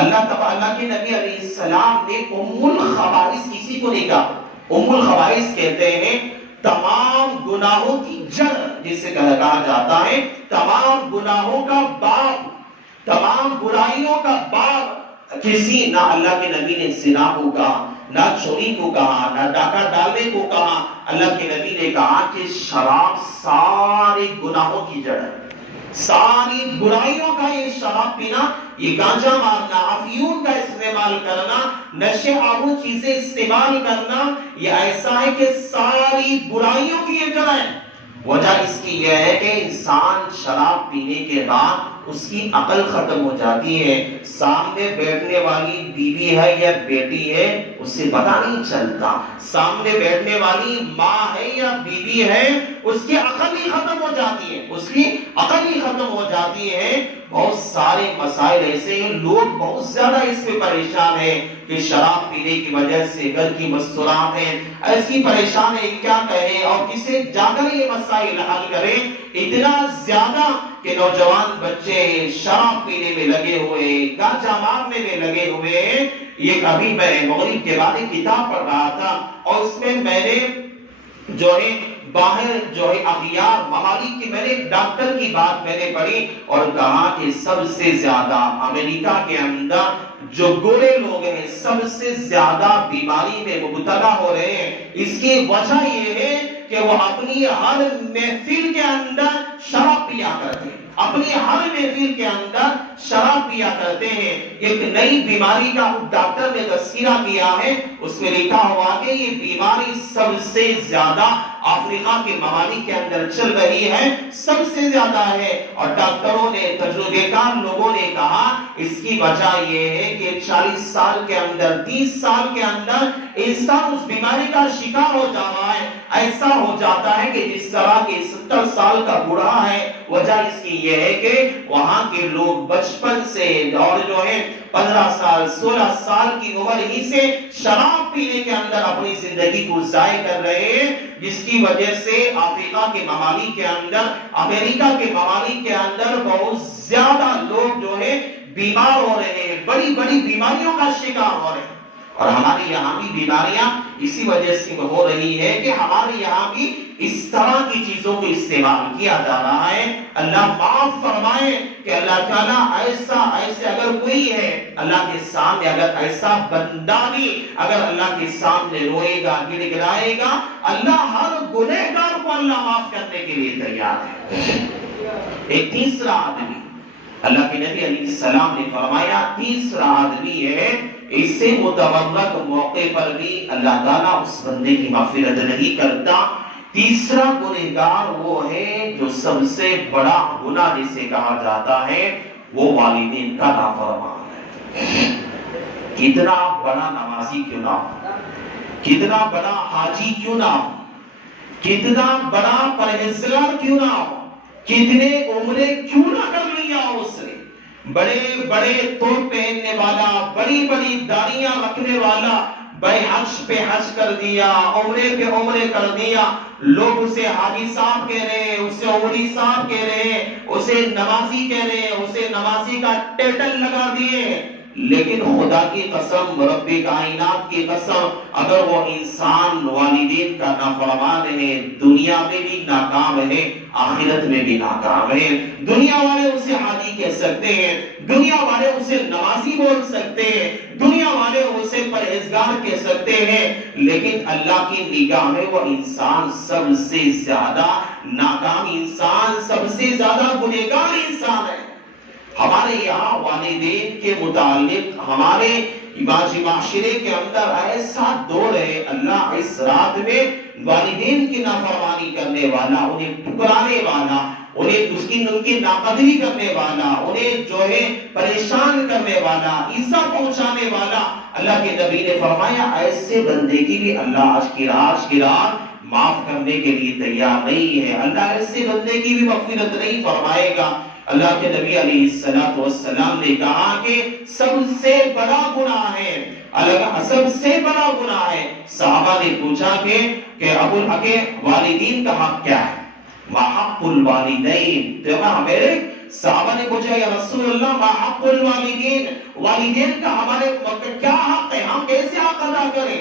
اللہ کے نبی علیہ السلام نے ام الخبائث کسی کو نہیں کہا۔ ام الخبائث کہتے ہیں تمام گناہوں کی جڑ جسے کہا جاتا ہے، تمام گناہوں کا باپ، تمام برائیوں کا باپ کسی نہ اللہ کے نبی نے زنا کو کہا، نہ چوری کو کہا، نہ ڈاکہ ڈالنے کو کہا۔ اللہ کے نبی نے کہا کہ شراب سارے گناہوں کی جڑ ہے، ساری برائیوں کا یہ شراب پینا، یہ گانجا مارنا، افیون کا استعمال کرنا، نشے آور چیزیں استعمال کرنا، یہ ایسا ہے کہ ساری برائیوں کی یہ جڑ ہے۔ وجہ اس کی یہ ہے کہ انسان شراب پینے کے بعد اس کی عقل ختم ہو جاتی ہے، سامنے بیٹھنے والی بیوی ہے یا بیٹی ہے اسے پتہ نہیں چلتا، سامنے بیٹھنے والی ماں ہے یا بیوی ہے اس کی عقل ہی ختم ہو جاتی ہے، اس کی عقل ہی ختم ہو جاتی ہے۔ بہت سارے مسائل ایسے ہیں، لوگ بہت زیادہ اس پہ پریشان ہیں کہ شراب پینے کی وجہ سے گھر کی مستورات ہیں، ایسی پریشان ہے کیا کہیں اور کسے جا کر یہ مسائل حل کریں۔ اتنا زیادہ کہ نوجوان بچے شراب پینے میں لگے ہوئے، گانجا مارنے میں لگے ہوئے۔ یہ ابھی میں مغرب کے بعد ایک کتاب پڑھ رہا تھا اور اس میں میں نے جو ہے باہر جو ہے اغیار ممالک کی میں نے ڈاکٹر کی بات میں نے پڑھی اور کہا کہ سب سے زیادہ امریکہ کے اندر جو گورے لوگ ہیں سب سے زیادہ بیماری میں مبتلا ہو رہے ہیں۔ اس کی وجہ یہ ہے کہ وہ اپنی ہر محفل کے اندر شراب پیا کرتے ہیں، اپنی ہر محفل کے اندر شراب پیا کرتے ہیں۔ ایک نئی بیماری کا ڈاکٹر نے تذکرہ کیا ہے، اس میں لکھا ہوا کہ یہ بیماری سب سے زیادہ افریقہ کے ممالک کے اندر چل رہی ہے، سب سے زیادہ ہے۔ اور ڈاکٹروں نے، تجربے کار لوگوں نے کہا اس کی وجہ یہ ہے کہ 40 سال کے اندر، 30 سال کے اندر انسان اس بیماری کا شکار ہو جا رہا ہے۔ ایسا ہو جاتا ہے کہ جس طرح کے 70 سال کا بوڑھا ہے، وجہ اس کی یہ ہے کہ وہاں کے لوگ بچپن سے اور جو ہے 15 سال 16 سال کی عمر ہی سے شراب پینے کے اندر اپنی زندگی کو ضائع کر رہے ہیں، جس کی وجہ سے افریقہ کے ممالک کے اندر، امریکہ کے ممالک کے اندر بہت زیادہ لوگ جو ہے بیمار ہو رہے ہیں، بڑی بڑی بیماریوں کا شکار ہو رہے ہیں۔ اور ہمارے یہاں بھی بیماریاں اسی وجہ سے ہو رہی ہے کہ ہمارے یہاں بھی اس طرح کی چیزوں کو استعمال کیا جا رہا ہے۔ اللہ معاف فرمائے کہ اللہ تعالیٰ ایسے اگر کوئی ہے اللہ کے سامنے، اگر ایسا بندہ بھی اگر اللہ کے سامنے روئے گا، گڑ گڑائے گا، اللہ ہر گنہگار کو اللہ معاف کرنے کے لیے تیار ہے۔ ایک تیسرا آدمی، اللہ کے نبی علیہ السلام نے فرمایا تیسرا آدمی ہے، اس سے متورک موقع پر بھی اللہ تعالیٰ اس بندے کی مغفرت نہیں کرتا۔ تیسرا گنہگار وہ ہے جو سب سے بڑا گناہ جسے کہا جاتا ہے وہ والدین کا نافرمان ہے۔ کتنا بڑا نمازی کیوں نہ ہو، کتنا بڑا حاجی کیوں نہ ہو، کتنا بڑا پرہیزگار کیوں نہ ہو، کتنے عمرے کیوں نہ کر لیا اس نے، بڑے بڑے توپ پہننے والا، بڑی بڑی داڑیاں رکھنے والا، بے حج پہ حج کر دیا، عمرے پہ عمرے کر دیا، لوگ اسے حاجی صاحب کہہ رہے ہیں، اسے عمری صاحب کہہ رہے ہیں، اسے نمازی کہہ رہے ہیں، اسے نمازی کا ٹیٹل لگا دیے۔ لیکن خدا کی قسم، رب کائنات کی قسم، اگر وہ انسان والدین کا نافرمان ہے دنیا میں بھی ناکام ہے، آخرت میں بھی ناکام ہے۔ دنیا والے اسے حاجی کہہ سکتے ہیں، دنیا والے اسے نمازی بول سکتے ہیں، دنیا والے اسے پرہیزگار کہہ سکتے ہیں، لیکن اللہ کی نگاہ میں وہ انسان سب سے زیادہ ناکام انسان، سب سے زیادہ گنہگار انسان ہے۔ ہمارے یہاں والدین کے متعلق ہمارے معاشرے کے اندر ایسا دور ہے، اللہ اس رات میں والدین کی نافرمانی کرنے والا، انہیں ٹکرانے والا، انہیں ان کی ناقدری کرنے والا، انہیں جو ہے پریشان کرنے والا، ایذا پہنچانے والا، اللہ کے نبی نے فرمایا ایسے بندے کی بھی اللہ آج کی رات معاف کرنے کے لیے تیار نہیں ہے۔ اللہ ایسے بندے کی بھی مغفرت نہیں فرمائے گا۔ اللہ کے نبی علیہ السلام نے کہا کہ سب سے بڑا گناہ ہے، سب سے بڑا گناہ ہے۔ صحابہ نے پوچھا کہ والدین کا حق کیا ہے؟ ما حق الوالدین، میرے صحابہ نے پوچھا یا رسول اللہ ما حق الوالدین، والدین کا ہمارے کیا حق ہے، ہم کیسے حق ادا کریں؟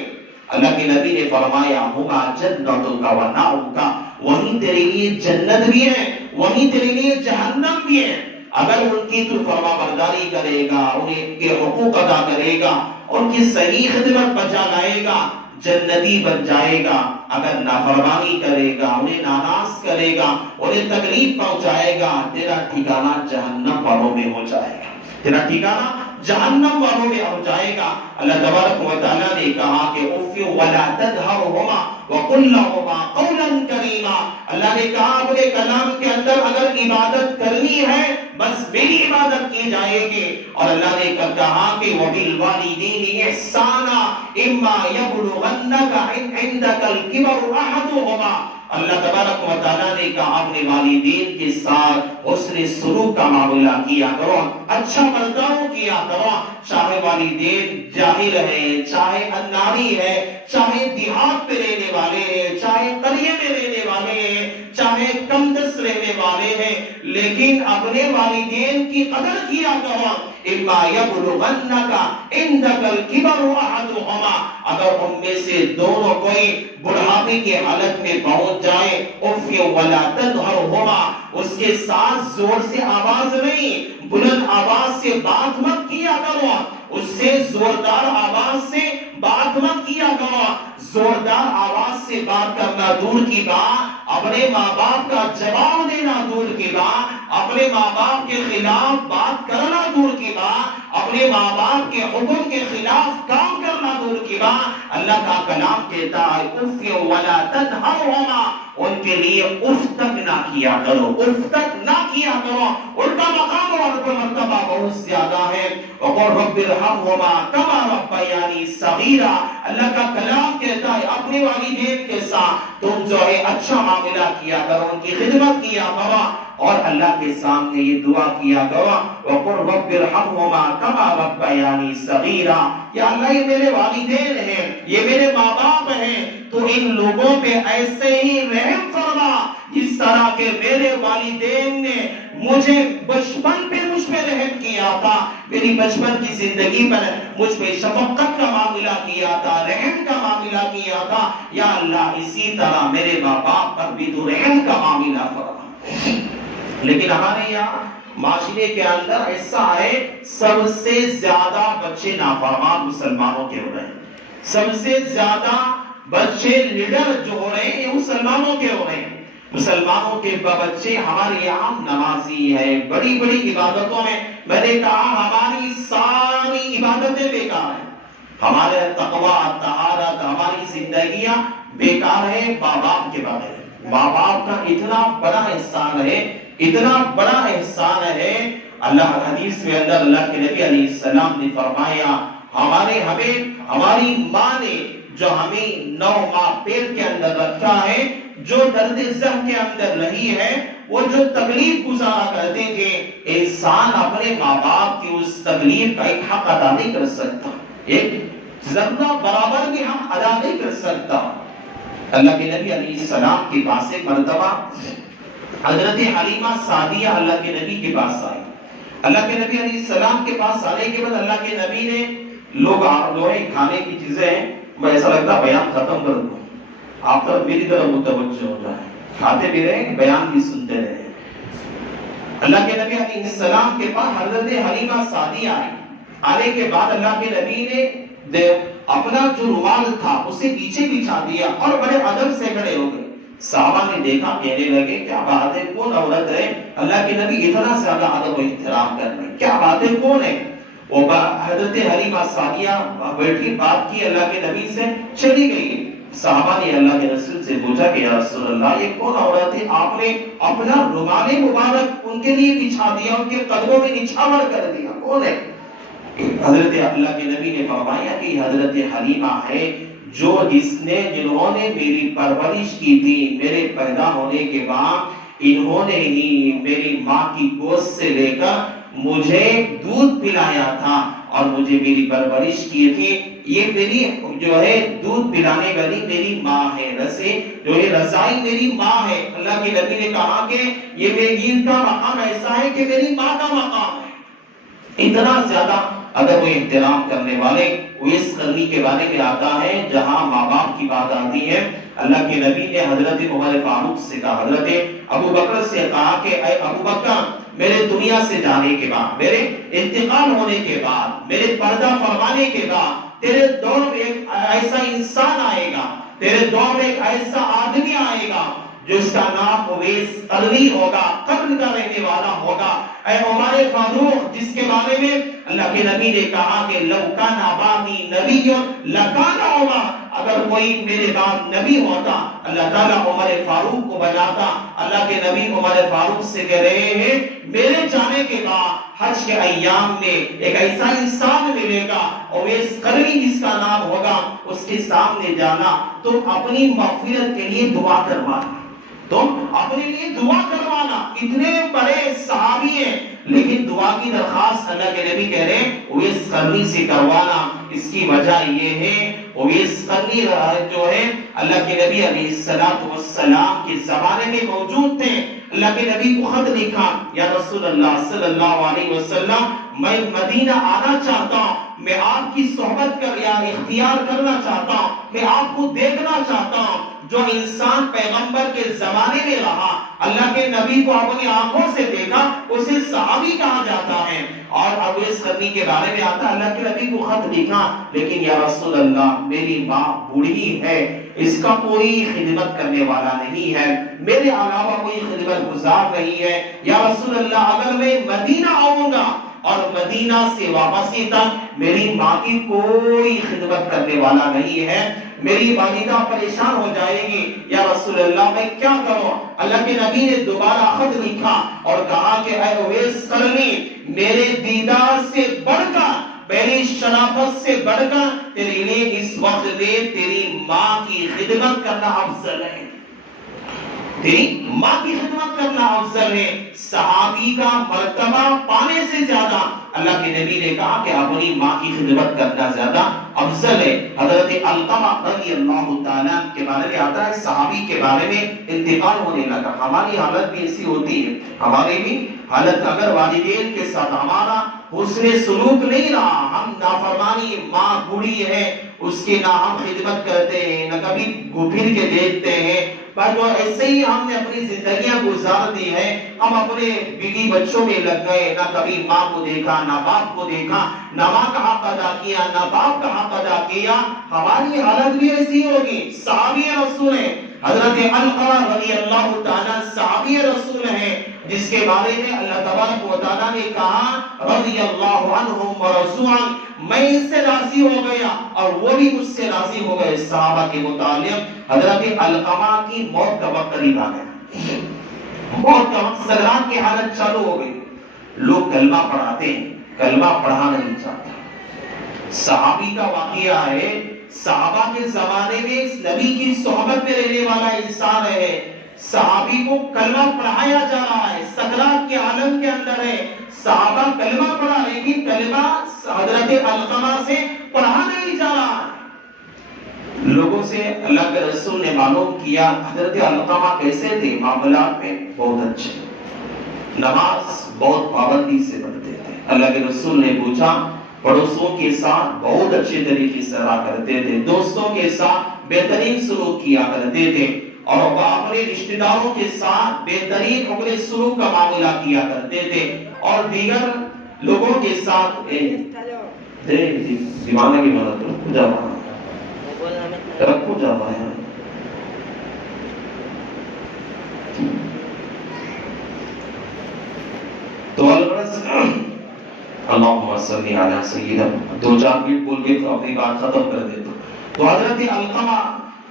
اللہ کے نبی نے فرمایا ہما جنتک و نارک، وہیں تیرے لیے جنت بھی ہے، وہیں تیرے لیے جہنم بھی ہے۔ اگر ان کی تو فرما برداری کرے گا، انہیں کے حقوق ادا کرے گا، ان کی صحیح خدمت بجا لائے گا، جنتی بن جائے گا۔ اگر نافرمانی کرے گا، انہیں ناراض کرے گا، انہیں تکلیف پہنچائے گا، تیرا ٹھکانہ جہنم والوں میں ہو جائے گا، تیرا ٹھکانہ جہنم والوں میں ہو جائے گا۔ اللہ تبارک و تعالیٰ نے کہا کہ اف ولا تنہرہما وقل لہما قولا کریما۔ اللہ نے کہا اپنے کلام کے اندر اگر عبادت کرنی ہے بس میری عبادت کی جائے گی، اور اللہ نے کہا کہ وبالوالدین احسانا اما یبلغنک عندک الکبر احدہما۔ اللہ تبارک و تعالیٰ نے کہا اپنے والدین کے ساتھ حسن سلوک کا معاملہ کیا کرو، اچھا برتاؤ کیا کرو، چاہے والدین جاہل ہے، چاہے اناری ہے، چاہے دیہات میں رہنے والے ہیں، چاہے قریے میں رہنے والے ہیں، چاہے کم دست رہنے والے ہیں، لیکن اپنے والدین کی قدر کیا کرو۔ اما یبلغنک عندک الکبر احدہما، اگر ان میں سے دونوں کوئی بڑھاپے کی حالت میں پہنچ جائے، اف ولا تنہرہما، اس کے ساتھ زور سے آواز نہیں، بلند آواز سے بات مت کیا کرو، اس سے زوردار آواز سے بات مت کیا کرو۔ زوردار آواز سے بات کرنا دور کی بات، اپنے ماں باپ کا جواب دینا دور کی بات، اپنے ماں باپ کے خلاف بات کرنا دور کی بات، اپنے ماں باپ کے حکم کے خلاف کام کرنا دور کی بات، اللہ کا کلام کہتا ہے اف ولا تنہرہما، ان کے لیے اف تک نہ کیا کرو، اف تک نہ کیا کرو، ان کا مقام اور ان کا مرتبہ بہت زیادہ ہے۔ وقل رب ارحمہما کما ربیانی صغیرا، اللہ کا کلام کہتا ہے اپنے والدین کے ساتھ تم جو ہے اچھا معاملہ کیا کرو، ان کی خدمت کیا کرو، اور اللہ کے سامنے یہ دعا کیا کرو وقل رب ارحمہما کما ربیانی صغیرا، یا اللہ یہ میرے والدین ہیں، یہ میرے ماں باپ ہیں، تو ان لوگوں پہ ایسے ہی رحم فرما جس طرح کہ میرے والدین نے مجھے بچپن پہ مجھ پہ رحم کیا تھا، میری بچپن کی زندگی پر مجھ پہ شفقت کا معاملہ کیا تھا، رحم کا معاملہ کیا تھا، یا اللہ اسی طرح میرے ماں باپ پر بھی تو رحم کا معاملہ فرما۔ لیکن ہمارے یہاں معاشرے کے اندر ایسا ہے سب سے زیادہ بچے نافرمان مسلمانوں کے ہو رہے ہیں، سب سے زیادہ بچے لیڈر جو ہو رہے ہیں یہ مسلمانوں کے ہو رہے ہیں۔ مسلمانوں کے بچے ہمارے یہاں نمازی ہے، بڑی بڑی عبادتوں میں میں نے کہا ہماری ساری عبادتیں بیکار ہیں، ہمارے تقوی طہارت ہماری زندگیاں بیکار ہیں ماں باپ کے بارے میں۔ ماں باپ کا اتنا بڑا احسان ہے، اتنا بڑا احسان ہے، اللہ حدیث میں اندر اللہ کے نبی علیہ السلام نے فرمایا ہماری ماں نے جو ہمیں 9 ماہ پیٹ کے اندر رکھا ہے، جو درد زہ کے اندر رہی ہے، وہ جو تکلیف گزارا کرتے تھے، انسان اپنے ماں باپ کی اس تکلیف کا ایک حق ادا نہیں کر سکتا، ایک ذرہ برابر بھی حق ادا نہیں کر سکتا۔ اللہ کے نبی علیہ السلام کے پاس ایک مرتبہ حضرت حلیمہ سعدیہ اللہ کے نبی کے پاس آئی۔ اللہ کے نبی علیہ السلام کے پاس آنے کے بعد اللہ کے نبی نے لوگ جو ہے کھانے کی چیزیں ہیں، میں ایسا لگتا بیان ختم کر دوں، آپ طرف میری طرف متوجہ ہو جائے، کھاتے بھی رہیں بیان بھی سنتے رہیں۔ اللہ کے نبی علیہ السلام کے پاس حضرت حلیمہ سعدیہ آئی۔ آنے کے بعد اللہ کے نبی نے اپنا جو رومال تھا اسے پیچھے بچھا دیا اور بڑے ادب سے کھڑے ہو گئے۔ صحابہ نے دیکھا، کہنے لگے کیا بات ہے، کون عورت ہے اللہ کے نبی اتنا زیادہ ادب و احترام کر رہے ہیں، کیا بات ہے، کون ہے؟ وہ حضرت حلیمہ سعدیہ بیٹھی، بات کی اللہ کے نبی سے، چلی گئی۔ صحابہ نے اللہ کے رسول سے پوچھا کہ یا رسول اللہ یہ کون عورت ہے، آپ نے اپنا رومال مبارک ان کے لیے بچھا دیا، ان کے قدموں میں نچھاور کر دیا، کون ہے؟ حضرت اللہ کے نبی نے فرمایا کہ حضرت حلیمہ ہے، جنہوں نے میری پرورش کی تھی، میرے پیدا ہونے کے بعد انہوں نے ہی میری ماں کی گوشت سے لے کر مجھے دودھ پلایا تھا اور مجھے میری پرورش کی تھی، یہ میری جو ہے دودھ پلانے والی میری ماں ہے، جو یہ رضائی میری ماں ہے۔ اللہ کے نبی نے کہا کہ یہ میری کا مقام ایسا ہے کہ میری ماں کا مقام ہے۔ اتنا زیادہ ادب و احترام کرنے والے۔ اویس قرنی کے بارے میں آتا ہے جہاں ماں باپ کی بات آتی ہے، اللہ کے نبی نے حضرت عمر فاروق سے کہا، حضرت ابو بکر سے کہا کہ اے ابو بکر، میرے دنیا سے جانے کے بعد، میرے انتقال ہونے کے بعد، میرے پردہ فرمانے کے بعد تیرے دور میں ایک ایسا انسان آئے گا، تیرے دور میں ایک ایسا آدمی آئے گا جس کا نام اویس قرنی ہوگا، قرن کا رہنے والا ہوگا۔ اے عمر فاروق، جس کے بارے میں اللہ کے نبی نے کہا کہ لو کان ابی نبی لکان عمر، اگر کوئی میرے بعد نبی ہوتا اللہ تعالیٰ عمر فاروق کو بناتا۔ اللہ کے نبی عمر فاروق سے کہہ رہے ہیں میرے جانے کے بعد حج کے ایام میں ایک ایسا انسان ملے گا اویس قرنی جس کا نام ہوگا، اس کے سامنے جانا، تم اپنی مغفرت کے لیے دعا کروانا، تم اپنے لیے دعا کروانا۔ اتنے بڑے صحابی ہیں لیکن دعا کی درخواست اللہ کے نبی کہہ رہے ہیں اویس قرنی سے کروانا۔ اس کی وجہ یہ ہے اویس قرنی جو ہے اللہ کے نبی علیہ السلام کے زمانے میں موجود تھے۔ اللہ کے نبی کو خط لکھا، یا رسول اللہ صلی اللہ علیہ وسلم، میں مدینہ آنا چاہتا ہوں، میں آپ کی صحبت کر یا اختیار کرنا چاہتا ہوں، میں آپ کو دیکھنا چاہتا ہوں۔ جو انسان پیغمبر کے زمانے میں رہا، اللہ کے نبی کو اپنی آنکھوں سے دیکھا، اسے صحابی کہا جاتا ہے۔ اور اویس قرنی کے بارے میں آتا ہے اللہ کے نبی کو خط لکھا، لیکن یا رسول اللہ میری ماں بوڑھی ہے، اس کا کوئی خدمت کرنے والا نہیں ہے، میرے علاوہ کوئی خدمت گزار نہیں ہے۔ یا رسول اللہ اگر میں مدینہ آؤں گا اور مدینہ سے واپسی تک میری ماں کی کوئی خدمت کرنے والا نہیں ہے، میری والدہ پریشان ہو جائے گی، یا رسول اللہ میں کیا کروں؟ اللہ کے نبی نے دوبارہ خط لکھا اور کہا کہ اے اویس قرنی، میرے دیدار سے بڑھ کر، میری شرافت سے بڑھ کر تیرے لیے اس وقت میں تیری ماں کی خدمت کرنا افضل ہے، تیری ماں کی خدمت کرنا افضل ہے۔ صحابی کا مرتبہ پانے سے زیادہ اللہ کے نبی نے کہا کہ اپنی ماں کی خدمت کرنا زیادہ افضل ہے۔ حضرت علقمہ رضی اللہ تعالیٰ کے بارے میں آتا ہے، صحابی کے بارے میں انتقال ہونے لگا۔ ہماری حالت بھی ایسی ہوتی ہے، ہماری بھی حالت اگر والدین کے ساتھ ہمارا حسن سلوک نہیں رہا، ہم نافرمانی، ماں بوڑھی ہے اس کی نہ ہم خدمت کرتے ہیں، نہ کبھی پھر کے دیکھتے ہیں، پر جو ایسے ہی ہم نے اپنی زندگیاں گزار دی ہے، ہم اپنے بیوی بچوں میں لگ گئے، نہ کبھی ماں کو دیکھا، نہ باپ کو دیکھا، نہ ماں کا حق ادا کیا، نہ باپ کا حق ادا کیا، ہماری حالت بھی ایسی ہوگی۔ صحابی رسول ہیں حضرت علقمہ رضی اللہ تعالیٰ، صحابی رسول ہیں جس کے بارے میں اللہ تبارک و تعالیٰ نے کہا رضی اللہ عنہم ورضوا، میں اس سے راضی ہو گیا اور وہ بھی مجھ سے راضی ہو گئے۔ صحابہ کے متعلق حضرت علقمہ کی موت کا وقت قریب آ گیا، موت کا وقت، سکرات کی حالت چالو ہو گئی، لوگ کلمہ پڑھاتے ہیں، کلمہ پڑھا نہیں چاہتا۔ صحابی کا واقعہ ہے، صحابہ کے زمانے میں اس نبی کی صحبت میں رہنے والا انسان ہے، صحابی کو کلمہ پڑھایا جا رہا ہے، سکرات کے عالم کے اندر ہے، صحابہ کلمہ پڑھا، لیکن کلمہ حضرت علقمہ سے پڑھا نہیں جا رہا ہے۔ لوگوں سے اللہ کے رسول نے معلوم کیا حضرت علقمہ کیسے تھے، معاملات میں بہت اچھے، نماز بہت پابندی سے پڑھتے تھے۔ اللہ کے رسول نے پوچھا، پڑوسوں کے ساتھ بہت اچھے طریقے سے رہا کرتے تھے، دوستوں کے ساتھ بہترین سلوک کیا کرتے تھے، اور وہ اپنے رشتہ داروں کے ساتھ بہترین اپنے سلوک کا معاملہ کیا کرتے تھے، اور دیگر لوگوں کے ساتھ دیوانے کی مدد رکھو جاوا ہے۔ تو اللہم صلی علی سیدنا، دو چار منٹ بول کے تو اپنی بات ختم کر دیتا۔ تو حضرت علقمہ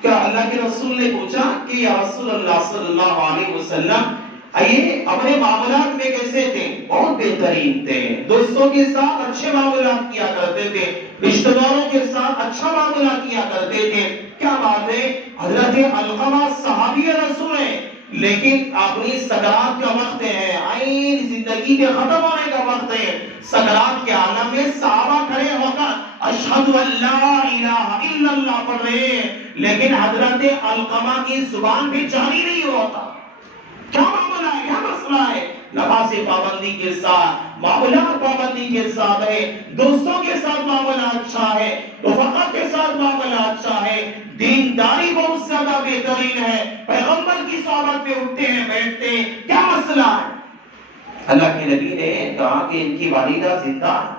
کیا اللہ کے رسول نے پوچھا کہ یا رسول اللہ صلی اللہ علیہ وسلم یہ اپنے معاملات میں کیسے تھے؟ بہت بہترین تھے، دوستوں کے ساتھ اچھے معاملات کیا کرتے تھے، رشتہ داروں کے ساتھ اچھا معاملہ کیا کرتے تھے۔ کیا بات ہے، حضرت علقمہ صحابی رسول ہیں، لیکن اپنی سکرات کا وقت ہے، عین زندگی کے ختم ہونے کا وقت ہے، سکرات کے عالم میں صحابہ کھڑے ہو کر اشہد ان لا الہ الا اللہ پڑھ رہے ہیں، لیکن حضرت علقمہ کی زبان بھی جاری نہیں ہوتا۔ کیا معاملہ ہے، کیا مسئلہ ہے؟ نماز پابندی کے ساتھ، معاملات پابندی کے ساتھ ہے، دوستوں کے ساتھ معاملہ اچھا ہے، رفقا کے ساتھ معاملہ اچھا ہے، دینداری بہت زیادہ بہترین ہے، پیغمبر کی صحبت میں اٹھتے ہیں بیٹھتے ہیں، کیا مسئلہ ہے؟ اللہ کے نبی نے کہا کہ ان کی والدہ زندہ ہے۔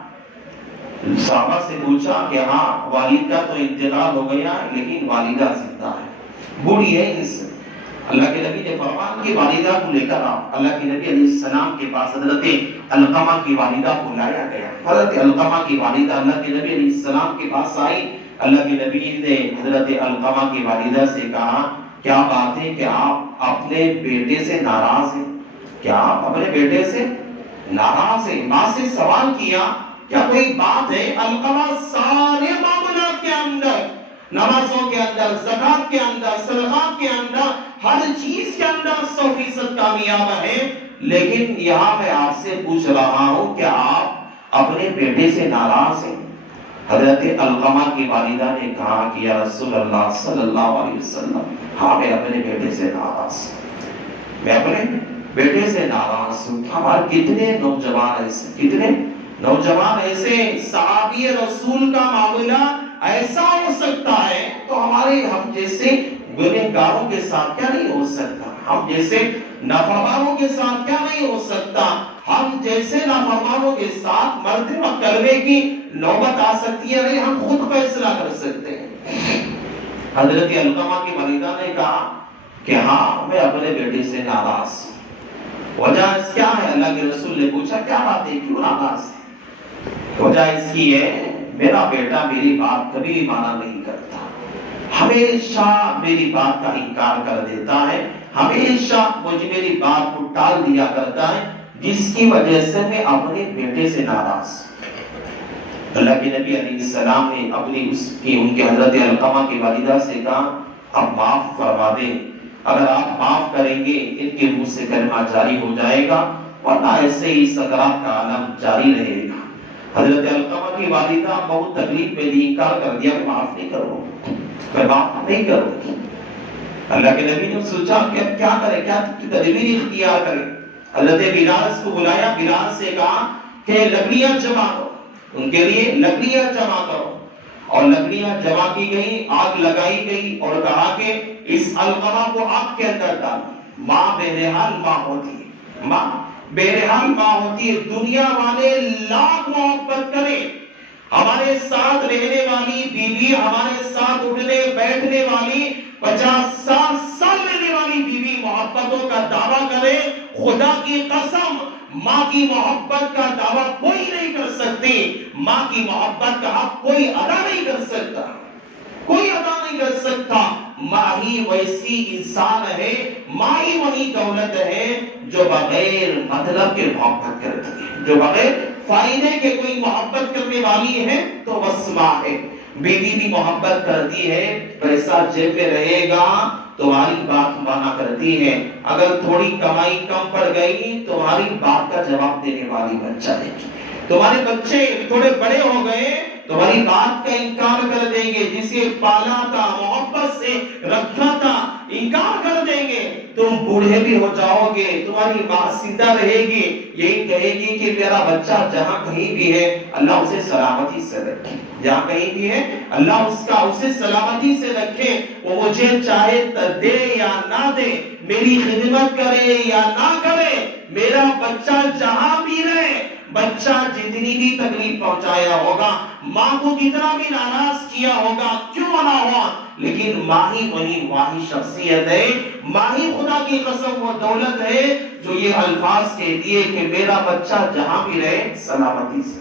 صحابہ سے پوچھا کہ ہاں والد کا تو انتقال ہو گیا لیکن والدہ زندہ ہے، بوڑھی ہے اس۔ اللہ کے نبی نے فرمان کی والدہ کو لے کر آؤ۔ اللہ کے نبی علیہ السلام کے پاس حضرت علقمہ کی والدہ کو لایا گیا۔ حضرت علقمہ کی والدہ اللہ کے نبی علیہ السلام کے پاس آئی۔ اللہ کے نبی نے حضرت علقمہ کی والدہ سے کہا کیا بات ہے کہ آپ اپنے بیٹے سے ناراض ہیں؟ کیا آپ اپنے بیٹے سے ناراض ہیں؟ ماں سے سوال کیا کیا کوئی بات ہے؟ علقمہ سارے معاملات کے اندر، نمازوں کے اندر، زکات کے اندر، صدقات کے اندر، ہر چیز کے اندر 100% کامیاب ہے، لیکن یہاں میں آپ سے پوچھ رہا ہوں کہ آپ اپنے بیٹے سے ناراض ہیں؟ حضرت علقمہ کی والدہ نے کہا کہ یا رسول اللہ صلی اللہ علیہ وسلم، ہاں میں اپنے بیٹے سے ناراض ہوں، میں اپنے بیٹے سے ناراض ہوں۔ ہمارے کتنے نوجوان ایسے صحابی رسول کا معاملہ ایسا ہو سکتا ہے تو ہمارے ہم جیسے گنہگاروں کے ساتھ کیا نہیں ہو سکتا؟ ہم جیسے نافرمانوں کے ساتھ کیا نہیں ہو سکتا؟ ہم جیسے نافرمانوں کے ساتھ مرتے وقت کلمے کی نوبت آ سکتی ہے، نہیں ہم خود فیصلہ کر سکتے ہیں۔ حضرت علقمہ کی والدہ نے کہا کہ ہاں میں اپنے بیٹے سے ناراض ہوں۔ وجہ اس کیا ہے؟ اللہ کے رسول نے پوچھا کیا بات ہے، کیوں ناراض ہے؟ وجہ اس کی ہے میرا بیٹا میری بات کبھی بھی مانا نہیں کرتا، ہمیشہ میری بات کا انکار کر دیتا ہے، ہمیشہ مجھے میری بات کو ٹال دیا کرتا ہے، جس کی وجہ سے میں اپنے بیٹے سے ناراض۔ اللہ کے نبی علیہ السلام نے ان کے حضرت علقمہ کی والدہ سے کہا اب معاف فرما دیں، اگر آپ معاف کریں گے ان کے منہ سے کلمہ جاری ہو جائے گا، ورنہ ایسے ہی سکرات کا عالم جاری رہے گا۔ حضرت علقمہ کی والدہ بہت تکلیف میں دی، انکار کر دیا کہ معاف نہیں کروں، میں معاف نہیں کروں گی۔ اللہ کے نبی نے سوچا کہ اب کیا کرے، کیا تدبیر اختیار کرے۔ حضرت بلال کو بلایا، بلال سے کہا کہ لکڑیاں جمع کرو، ان کے لیے لکڑیاں جمع کرو، اور لکڑیاں جمع کی گئی، آگ لگائی گئی، اور کہا کہ اس علقمہ کو آگ کے اندر ڈالو۔ ماں بہرحال ماں ہوتی ہے، ماں بہرحال ماں ہوتی ہے۔ دنیا والے لاکھ محبت کریں، ہمارے ساتھ رہنے والی بیوی، ہمارے ساتھ اٹھنے بیٹھنے والی 50-60 سال رہنے والی بیوی محبتوں کا دعویٰ کرے، خدا کی قسم ماں کی محبت کا دعویٰ کوئی نہیں کر سکتی، ماں کی محبت کا حق کوئی ادا نہیں کر سکتا، کوئی ادا نہیں کر سکتا۔ ماں ہی ویسی انسان ہے، ماں ہی وہی دولت ہے جو بغیر مطلب کے محبت کرتی ہے، جو بغیر فائدے کے کوئی محبت کرنے والی ہے تو بس ماں ہے۔ بیوی بھی محبت کرتی ہے، پیسہ جیب میں رہے گا تمہاری بات مانا کرتی ہے، اگر تھوڑی کمائی کم پڑ گئی تمہاری بات کا جواب دینے والی بن جائے گی، تمہارے بچے تھوڑے بڑے ہو گئے تمہاری بات کا انکار کر دیں گے، جسے پالا تھا محبت سے رکھا تھا انکار کر دیں گے، تم بوڑھے بھی ہو جاؤ گے تمہاری بات زندہ رہے گی، یہی کہے گی کہ میرا بچہ جہاں کہیں بھی ہے اللہ اسے سلامتی سے رکھے، جہاں کہیں بھی ہے اللہ اسے سلامتی سے رکھے، وہ مجھے چاہے دے یا نہ دے، میری خدمت کرے یا نہ کرے، میرا بچہ جہاں بھی رہے، بچہ جتنی بھی تکلیف پہنچایا ہوگا، ماں کو کتنا بھی ناراض کیا ہوگا، کیوں نہ ہوا، لیکن ماں ہی وہی واحد شخصیت ہے، ماں ہی خدا کی قسم وہ دولت ہے جو یہ الفاظ کہتی ہے کہ میرا بچہ جہاں بھی رہے سلامتی سے،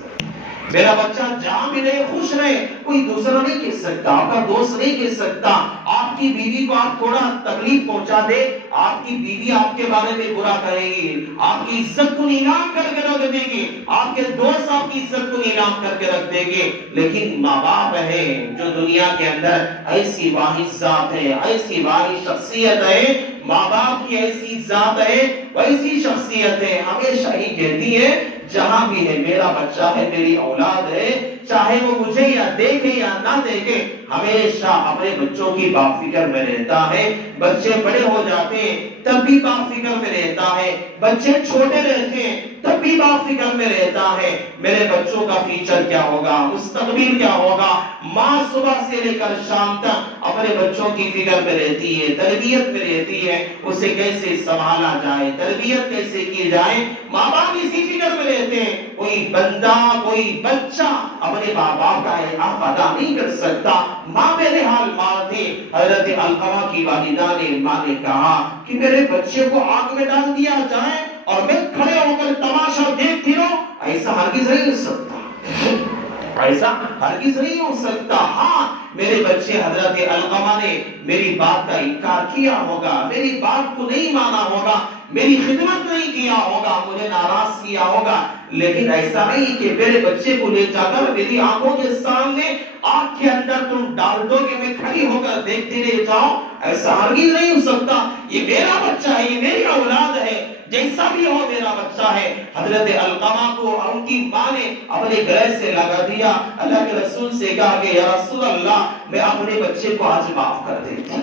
میرا بچہ جہاں بھی رہے خوش رہے، کوئی دوسرا نہیں کہہ سکتا، آپ کا دوست نہیں کہہ سکتا۔ آپ کی بیوی کو آپ تھوڑا تکلیف پہنچا دے، آپ کی بیوی آپ کے بارے میں برا کہے گی، آپ کی عزت کو نیلام کر کے رکھ دے گی، آپ کے دوست آپ کی عزت کو نیلام کر کے رکھ دے گے، لیکن ماں باپ ہے جو دنیا کے اندر ایسی واحد ذات ہے، ایسی واحد شخصیت ہے، ماں باپ کی ایسی ذات ہے ویسی شخصیتیں ہمیشہ ہی کہتی ہے جہاں بھی ہے میرا بچہ ہے، میری اولاد ہے، چاہے وہ مجھے یا دیکھے یا نہ دیکھے، ہمیشہ اپنے بچوں کی باپ فکر میں رہتا ہے۔ بچے بڑے ہو جاتے ہیں تب بھی باپ فکر میں رہتا ہے، بچے چھوٹے رہتے ہیں تب بھی باپ فکر میں رہتا ہے، میرے بچوں کا فیوچر کیا ہوگا، مستقبل کیا ہوگا۔ ماں صبح سے لے کر شام تک اپنے بچوں کی فکر میں رہتی ہے، تربیت میں رہتی ہے، اسے کیسے سنبھالا جائے، تربیت کیسے کی جائے، ماں باپ اسی فکر میں رہتے ہیں۔ کوئی بندہ، کوئی بچہ اپنے ماں باپ کا حق ادا نہیں کر سکتا۔ ماں بہرحال ماں تھی۔ حضرت علقمہ کی والدہ نے، ماں نے کہا کہ میرے بچے کو آگ میں ڈال دیا جائے اور میں کھڑے ہو کر تماشا دیکھتی رہوں، ایسا ہرگز نہیں ہو سکتا، ایسا ہرگز نہیں ہو سکتا۔ ہاں میرے بچے حضرت علقمہ نے میری بات کا انکار کیا ہوگا، میری بات کو نہیں مانا ہوگا، میری خدمت نہیں کیا ہوگا، مجھے ناراض کیا ہوگا، لیکن ایسا نہیں کہ میرے بچے کو لے جا کر میری آنکھوں کے سامنے آگ کے اندر تم ڈال دو کہ میں کھڑی ہو کر دیکھتے رہ جاؤں، ایسا ہرگز نہیں ہو سکتا۔ یہ میرا بچہ ہے، یہ میری اولاد ہے، جیسا بھی ہو میرا بچہ ہے۔ حضرت علقمہ کو ان کی ماں نے اپنے گلے سے لگا دیا، اللہ کے رسول سے کہا کہ یا رسول اللہ میں اپنے بچے کو آج معاف کر دیتی ہوں،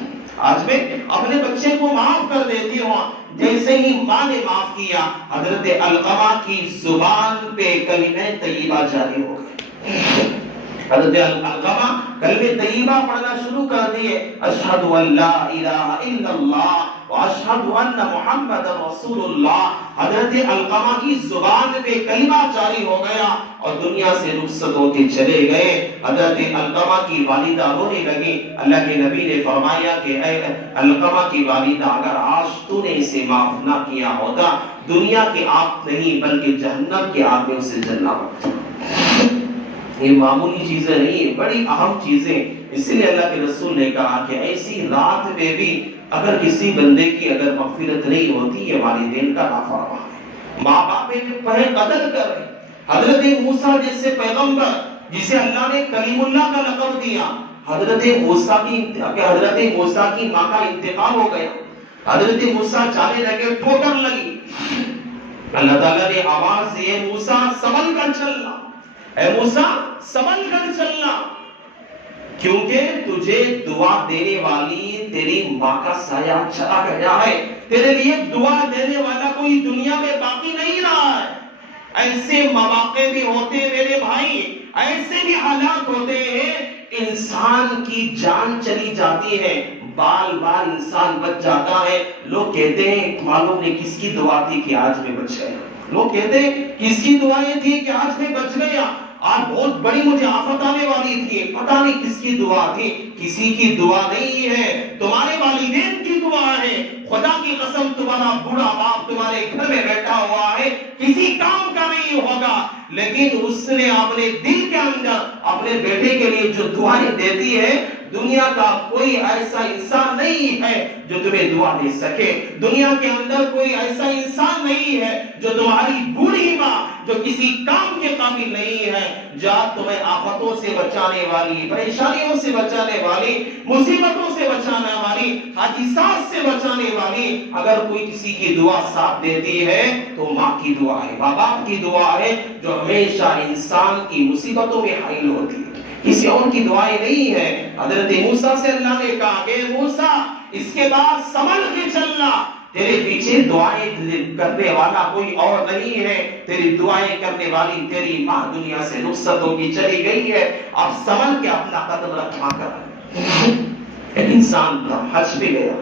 آج میں اپنے بچے کو معاف کر دیتی ہوں۔ جیسے ہی ماں نے معاف کیا، حضرت علقمہ کی زبان پہ کلمہ طیبہ جاری ہو گئے۔ حضرت علقمہ کلمہ طیبہ پڑھنا شروع کر دیے، اشہد ان لا الہ الا اللہ واشہد ان محمد رسول اللہ۔ حضرت علقمہ کی زبان پہ کلمہ جاری ہو گیا اور دنیا سے رخصت ہوتے چلے گئے۔ حضرت علقمہ کی والدہ رونے لگی۔ اللہ کے نبی نے فرمایا کہ اے علقمہ کی والدہ، اگر آج تو نے اسے معاف نہ کیا ہوتا، دنیا کی آگ نہیں بلکہ جہنم کی آگ میں اسے جلنا ہوتا۔ یہ معمولی چیزیں نہیں، بڑی اہم چیزیں۔ اس لیے اللہ کے رسول نے کہا کہ ایسی رات میں بھی اگر کسی بندے کی اگر مغفرت نہیں ہوتی، یہ والدین کا نافرمان ہے، ماں باپ پہ قدر کرے۔ حضرت موسیٰ جیسے پیغمبر جسے اللہ نے کلیم اللہ کا لقب دیا، حضرت موسیٰ کی ماں کا انتقال ہو گیا، حضرت موسیٰ جانے لگے، ٹھوکر لگی، اللہ تعالیٰ نے آواز دی، اے موسیٰ سنبھل کر چلنا، اے موسیٰ سنبھل کر چلنا، کیونکہ تجھے دعا دینے والی تیری ماں کا سایہ چلا گیا ہے، تیرے لیے دعا دینے والا کوئی دنیا میں باقی نہیں رہا ہے۔ ایسے مواقع بھی ہوتے ہیں میرے بھائی، ایسے بھی حالات ہوتے ہیں، انسان کی جان چلی جاتی ہے، بال بال انسان بچ جاتا ہے، لوگ کہتے ہیں معلوم نہیں کس کی دعا تھی کہ آج میں بچ گیا، لوگ کہتے ہیں کس کی دعائیں تھی کہ آج میں بچ گیا، آج بہت بڑی مجھے آفت آنے والی تھی، پتہ نہیں کس کی دعا تھی۔ کسی کی دعا نہیں ہے، تمہارے والدین کی دعا ہے۔ خدا کی قسم تمہارا بوڑھا باپ تمہارے گھر میں بیٹھا ہوا ہے، کسی کام کا نہیں ہوگا، لیکن اس نے اپنے دل کے اندر اپنے بیٹے کے لیے جو دعائیں دیتی ہے، دنیا کا کوئی ایسا انسان نہیں ہے جو تمہیں دعا دے سکے، دنیا کے اندر کوئی ایسا انسان نہیں ہے جو تمہاری بوڑھی ماں جو کسی کام کے قابل نہیں ہے، جو تمہیں آفتوں سے بچانے والی، پریشانیوں سے بچانے والی، مصیبتوں سے بچانے والی، حادثات سے بچانے والی، اگر کوئی کسی کی دعا ساتھ دیتی ہے تو ماں کی دعا ہے، ماں باپ کی دعا ہے، جو ہمیشہ انسان کی مصیبتوں میں حائل ہوتی ہے، کسی اور کی دعائیں نہیں ہے۔ حضرت موسیٰ سے اللہ نے کہا کہ موسیٰ اس کے بعد سنبھل کے چلنا، تیرے پیچھے دعائیں کرنے والا کوئی اور نہیں ہے، تیری دعائیں کرنے والی تیری ماں دنیا سے رخصت ہو کی چلی گئی ہے، اب سنبھل کے اپنا قدم رکھا کر۔ ایک انسان حج پہ گیا،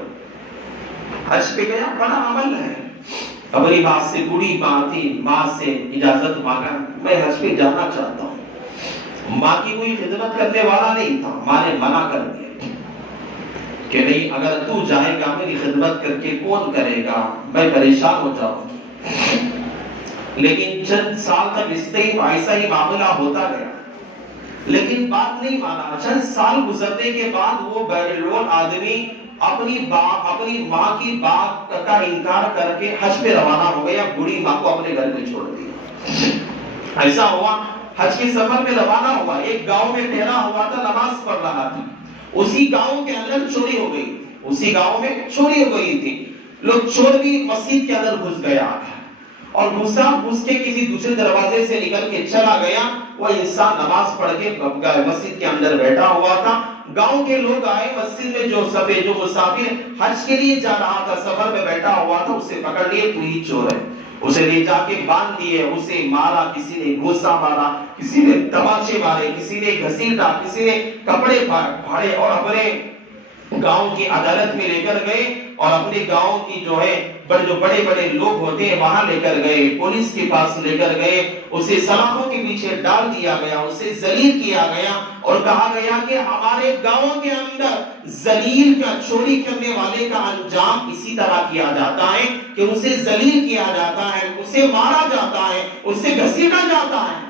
حج پہ گیا، بڑا عمل ہے، اپنی ماں سے، بوڑھی ماں تھی، ماں سے اجازت مانگا، میں حج پہ جانا چاہتا ہوں۔ ماں کی کوئی خدمت کرنے والا نہیں تھا، ماں نے منع کر دیا کہ نہیں، اگر تو جائے گا میری خدمت کر کے کون کرے گا، میں پریشان ہو جاؤں گی۔ لیکن چند سال تک ایسا ہی معاملہ ہوتا گیا، لیکن بات نہیں مانا۔ چند سال گزرنے کے بعد وہ بیرلون آدمی اپنی ماں کی بات کا انکار کر کے حج پہ روانہ ہو گیا، بوڑھی ماں کو اپنے گھر میں چھوڑ دیا۔ ایسا ہوا، حج کے سفر میں روانہ ہوا، ایک گاؤں میں ٹھہرا ہوا تھا، نماز پڑھ رہا تھا، اسی گاؤں کے اندر چوری ہو گئی، اسی گاؤں میں چوری ہو گئی تھی۔ لوگ چور بھی مسجد کے اندر گھس گیا اور گھس کے کسی دوسرے دروازے سے نکل کے چلا گیا. وہ انسان نماز پڑھ کے مسجد کے اندر بیٹھا ہوا تھا. گاؤں کے لوگ آئے مسجد میں, جو مسافر حج کے لیے جا رہا تھا, سفر میں بیٹھا ہوا تھا, اسے پکڑ لیے, تو ہی چور ہے. اسے لے جا کے باندھ دیے, اسے مارا, کسی نے گھوسا مارا, کسی نے تماچے مارے, کسی نے گھسیٹا, کسی نے کپڑے پھاڑے اور اپنے گاؤں کی عدالت میں لے کر گئے اور اپنے گاؤں کی جو بڑے بڑے لوگ ہوتے ہیں وہاں لے کر گئے, پولیس کے پاس لے کر گئے. اسے سلاخوں کے پیچھے ڈال دیا گیا, اسے ذلیل کیا گیا اور کہا گیا کہ ہمارے گاؤں کے اندر ذلیل کا, چوری کرنے والے کا انجام اسی طرح کیا جاتا ہے کہ اسے ذلیل کیا جاتا ہے, اسے مارا جاتا ہے, اسے گھسیٹا جاتا ہے.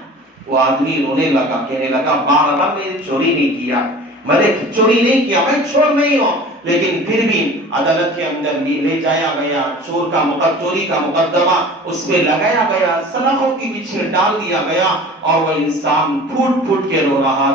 وہ آدمی رونے لگا, کہنے لگا بارہ میں نے چوری نہیں کیا, میں نے چوری نہیں کیا, میں چور نہیں ہوں. لیکن پھر بھی عدالت کے اندر لے جایا گیا, چوری کا مقدمہ اس پہ لگایا گیا, سلاخوں کے پیچھے ڈال دیا گیا اور وہ انسان پھوٹ پھوٹ کے رو رہا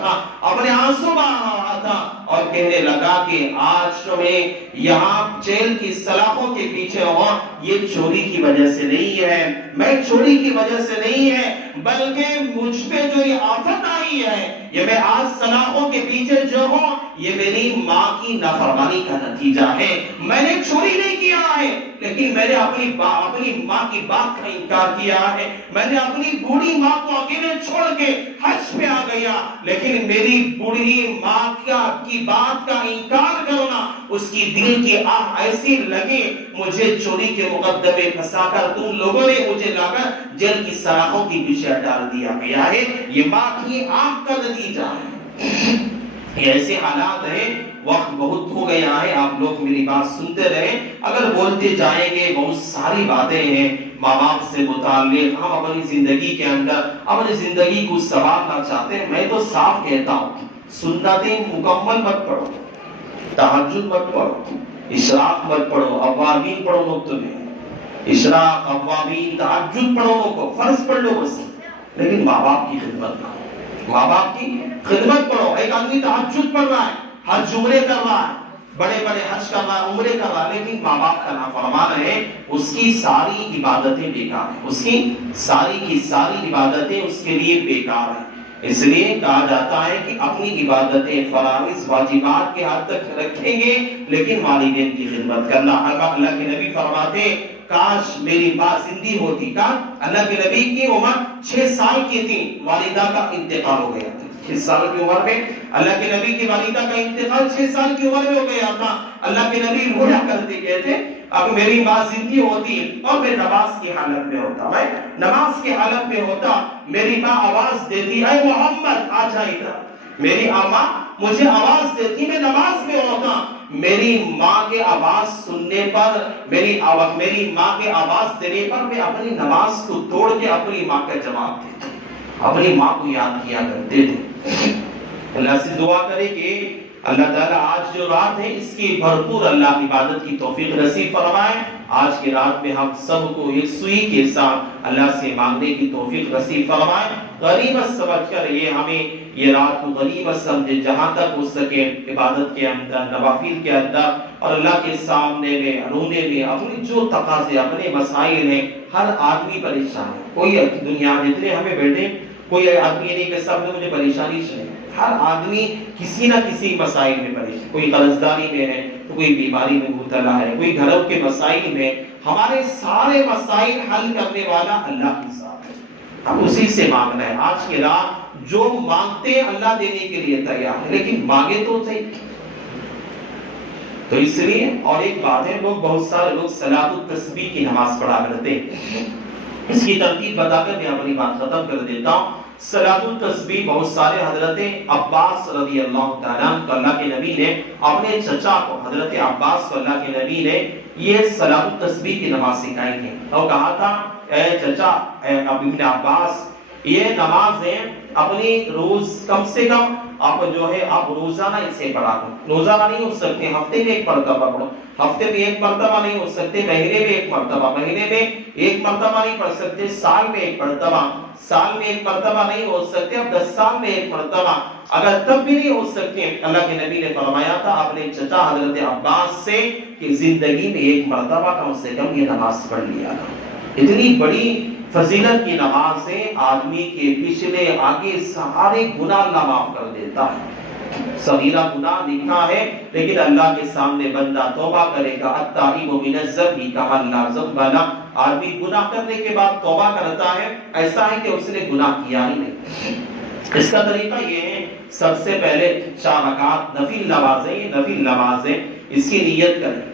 تھا, اپنے آنسو بہا رہا تھا اور کہنے لگا کہ آج تو میں یہاں جیل کی سلاخوں کے پیچھے ہوں, یہ چوری کی وجہ سے نہیں ہے, میں چوری کی وجہ سے نہیں ہے, بلکہ مجھ پہ جو یہ آفت آئی ہے, یہ میں آج سلاخوں کے پیچھے جو ہوں, یہ میری ماں کی نافرمانی کا نتیجہ ہے. میں نے چوری نہیں کیا ہے, لیکن میں نے اپنی ماں کی بات کا انکار کیا ہے. میں نے اپنی بوڑھی ماں کو اکیلے چھوڑ کے حج پہ آ گیا, لیکن میری بوڑھی ماں کی بات کا انکار کرنا, اس کی دل کی آہ ایسی لگی, مجھے چوری کے مقدمے پھنسا کر تم لوگوں نے مجھے لا کر جیل کی سلاخوں کے پیچھے ڈال دیا گیا ہے. یہ ماں کی آہ کا نتیجہ ہے. یہ ایسے حالات ہیں. وقت بہت ہو گیا ہے, آپ لوگ میری بات سنتے رہیں. اگر بولتے جائیں گے بہت ساری باتیں ہیں ماں باپ سے متعلق, ہم اپنی زندگی کے اندر اپنی زندگی کو سنوارنا چاہتے ہیں. میں تو صاف کہتا ہوں, سنتیں مکمل مت پڑھو, تہجد مت پڑھو, اشراق مت پڑھو, اوابین پڑھو مفت میں, اشراق, اوابین, تہجد پڑھو کو فرض پڑھ لو بس, لیکن ماں باپ کی خدمت کرو, ماں باپ کی خدمت کرو. ایک آدمی تہجد پڑھ رہا ہے, حج عمرے کر رہا ہے, بڑے بڑے حج کر رہا ہے, عمرے کر رہا ہے, لیکن ماں باپ کا نافرمان ہے, اس کی ساری عبادتیں بیکار ہیں, اس کی ساری کی ساری عبادتیں اس کے لیے بیکار ہیں. اس لیے کہا جاتا ہے کہ اپنی عبادتیں فرائض واجبات کے حد تک رکھیں گے, لیکن والدین کی خدمت کرنا. اللہ کے نبی فرماتے کاش میری ماں زندہ ہوتی. کا اللہ کے نبی کی عمر 6 سال کی تھی, والدہ کا انتقال ہو گیا تھا. 6 سال کی عمر میں اللہ کے نبی کی والدہ کا انتقال 6 سال کی عمر میں ہو گیا تھا. اللہ کے نبی رویا کرتے کہتے اب میری ماں زندہ ہوتی اور میں نماز کی حالت میں ہوتا, میری ماں آواز دیتی اے محمد آ جا ادھر, میری ماں مجھے آواز دیتی, میں نماز میں ہوتا. میری ماں کے آواز سننے پر, میری ماں کے آواز دینے پر میں اپنی نماز کو توڑ کے اپنی ماں کا جواب دیتا, اپنی ماں کو یاد کیا کرتے تھے. اللہ سے دعا کرے کہ اللہ تعالیٰ آج جو رات ہے اس کی بھرپور اللہ عبادت کی توفیق نصیب فرمائے. آج کی رات میں ہم سب کو یکسوئی کے ساتھ اللہ سے مانگنے کی توفیق نصیب فرمائے. غنیمت سمجھ کر یہ رات کو غنیمت سمجھے, جہاں تک ہو سکے عبادت کے اندر, نوافل کے اندر اور اللہ کے سامنے میں رونے میں اپنی جو تقاضے, اپنے مسائل ہیں. ہر آدمی پریشان ہے, کوئی دنیا میں جتنے ہمیں بیٹھے کوئی آدمی نہیں کہ سب میں مجھے پریشانی سے, ہر آدمی کسی نہ کسی مسائل میں پریشان, کوئی قرضداری میں ہے تو کوئی بیماری میں مبتلا ہے, کوئی گھروں کے مسائل میں. ہمارے سارے مسائل حل کرنے والا اللہ کے ساتھ ہے, ہم اسی سے مانگنا ہے. آج کی رات جو مانگتے ہیں اللہ دینے کے لیے تیار ہے, لیکن مانگے تو صحیح. تو اس لیے اور ایک بات ہے, بہت سارے لوگ صلاۃ التسبیح کی نماز پڑھا کرتے ہیں. اس کی ترتیب بتا کر میں اپنی بات ختم کر دیتا ہوں. صلاۃ التسبیح بہت سارے حضرت عباس رضی اللہ تعالیٰ عنہ, اللہ کے نبی نے اپنے چچا کو, حضرت عباس کو اللہ کے نبی نے یہ صلاۃ التسبیح کی نماز سکھائی تھی اور کہا تھا اے چچا, اے ابن عباس, یہ نمازیں اپنی روز کم سے کم آپ جو ہے آپ روزانہ اسے پڑھا دو. روزانہ نہیں ہو سکتے، ہفتے میں ایک مرتبہ پڑھو. ہفتے میں ایک مرتبہ نہیں ہو سکتے، مہینے میں ایک مرتبہ، مہینے میں ایک مرتبہ نہیں پڑھ سکتے، سال میں ایک مرتبہ، سال میں ایک مرتبہ نہیں ہو سکتے، اب 10 سال میں ایک مرتبہ. اگر تب بھی نہیں ہو سکتے، اللہ کے نبی نے فرمایا تھا اپنے چچا حضرت عباس سے کہ زندگی میں ایک مرتبہ کم سے کم یہ نماز پڑھ لیا. اتنی بڑی فضیلت کی نماز ہے، آدمی کے پچھلے آگے سارے گناہ اللہ معاف کر دیتا ہے. صغیرہ گناہ لکھا ہے لیکن اللہ کے سامنے بندہ توبہ کرے گا. التائب من الذنب کمن لا ذنب له. آدمی گناہ کرنے کے بعد توبہ کرتا ہے، ایسا ہے کہ اس نے گناہ کیا ہی نہیں. اس کا طریقہ یہ ہے، سب سے پہلے 4 رکعت نفل نمازیں، یہ نفل نمازیں اس کی نیت کریں.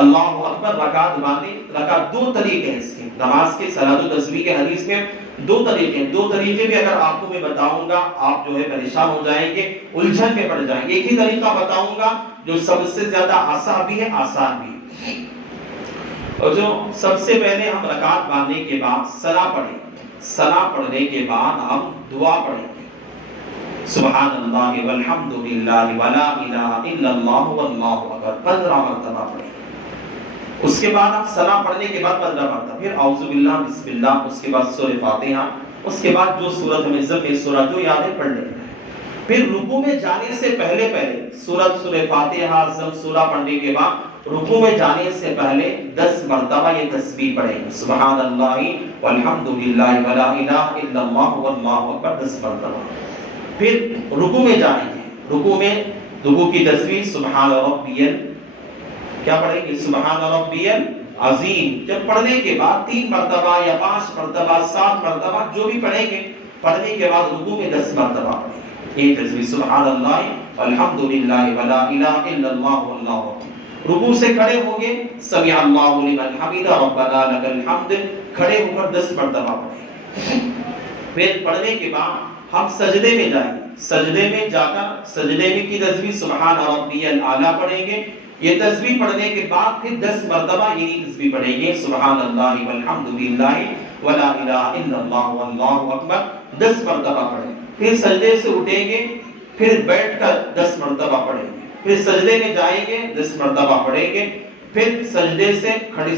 اللہ اکبر رکعت باندھیں. رکعت 2 طریقے ہیں اس کے نماز کے. صلاۃ التسبیح کے حدیث میں 2 طریقے ہیں. 2 طریقے بھی اگر آپ کو میں بتاؤں گا آپ جو ہے پریشان ہو جائیں گے، الجھن میں پڑ جائیں گے. ایک ہی طریقہ بتاؤں گا جو سب سے زیادہ آسان بھی ہے، آسان بھی ہے. اور جو سب سے پہلے ہم رکعت باندھنے کے بعد ثنا پڑھیں. ثنا پڑھنے کے بعد ہم دعا پڑھیں گے. سبحان اللہ والحمد للہ ولا الہ الا اللہ واللہ اکبر 15 مرتبہ پڑھیں. اس کے بعد آپ ثنا پڑھنے کے بعد 15 مرتبہ، پھر اعوذ باللہ بسم اللہ، اس کے بعد سورہ فاتحہ، اس کے بعد جو سورت ہمیں ذکر سورہ جو یاد ہے پڑھ لیں. پھر رکوع میں جانے سے پہلے سورہ فاتحہ سورہ پڑھنے کے بعد رکوع میں جانے سے پہلے 10 مرتبہ یہ تسبیح پڑھیں گے. سبحان اللہ والحمد للہ ولا الہ الا اللہ واللہ اکبر 10 مرتبہ. پھر رکوع میں جائیں گے. رکوع کی تسبیح سبحان ربی کیا پڑھیں گے؟ سبحان ربی العظیم. جب پڑھنے کے بعد 3 مرتبہ یا 5 مرتبہ 7 مرتبہ جو بھی پڑھیں گے، پڑھنے کے بعد رکوع میں 10 مرتبہ پڑھیں گے. یہ تسبیح سبحان اللہ والحمد للہ ولا الہ الا اللہ واللہ اکبر. رکوع سے کھڑے ہو گے، سمع اللہ لمن حمدہ ربنا لک الحمد، کھڑے ہو کر 10 مرتبہ پڑھیں. پھر پڑھنے کے بعد ہم سجدے میں جائیں گے. سجدے میں جا کر سجدے میں کی تسبیح سبحان ربی الاعلی پڑھیں گے. یہ تسبیح پڑھنے کے بعد پھر 10 مرتبہ یہی تسبیح پڑھیں گے سبحان اللہ والحمد للہ ولا الہ الا اللہ واللہ اکبر 10 مرتبہ پڑھیں. پھر سجدے سے اٹھیں گے، پھر بیٹھ کر 10 مرتبہ پڑھیں گے. پھر سجدے میں جائیں گے، 10 مرتبہ پڑھیں گے. پھر سجدے سے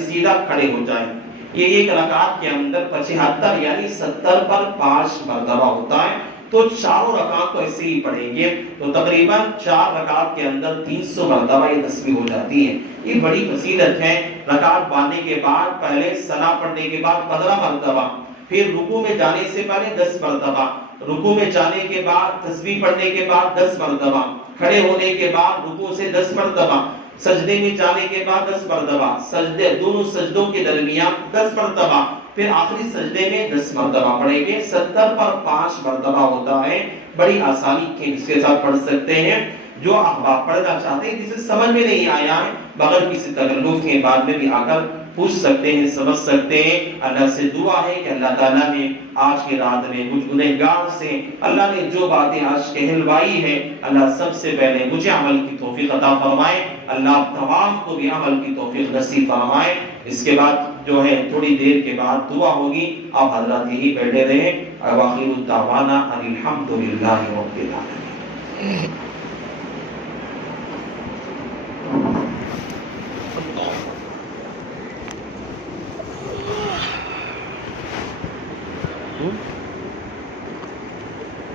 سیدھا کھڑے ہو جائیں گے. یہ ایک رکعت کے اندر 75 یعنی 70 پر 5 مرتبہ ہوتا ہے. تو چاروں رکعت تو ایسے ہی پڑھیں گے تو تقریباً 4 رکعت کے اندر 300 مرتبہ یہ تسبیح ہو جاتی ہے. یہ بڑی فضیلت ہے. رکعت باندھنے کے بعد پہلے ثنا پڑھنے کے بعد 15 مرتبہ، پھر رکوع میں جانے سے پہلے 10 مرتبہ، رکوع میں جانے کے بعد تسبیح پڑھنے کے بعد 10 مرتبہ، کھڑے ہونے کے بعد رکوع سے 10 مرتبہ، سجدے میں جانے کے بعد 10 مرتبہ، سجدے دونوں سجدوں کے درمیان 10 مرتبہ، پھر آخری سجدے میں 10 مرتبہ پڑھیں گے. 70 پر 5 مرتبہ ہوتا ہے. بڑی آسانی کے اس کے ساتھ پڑھ سکتے ہیں. جو احباب پڑھنا چاہتے ہیں جسے سمجھ میں نہیں آیا ہے بغیر کسی تکلف کے بعد میں بھی آ کر پوچھ سکتے ہیں، سمجھ سکتے ہیں. اللہ سے دعا ہے کہ اللہ تعالیٰ نے آج کی رات میں مجھ گنہگار سے اللہ نے جو باتیں آج کہلوائی ہے، اللہ سب سے پہلے مجھے عمل کی توفیق عطا فرمائے. اللہ تمام کو بھی عمل کی توفیق نصیب فرمائے. اس کے بعد جو ہے تھوڑی دیر کے بعد دعا ہوگی. آپ حضرات یہی بیٹھے رہے. وآخر الدعوانا ان الحمد للہ رب العالمین.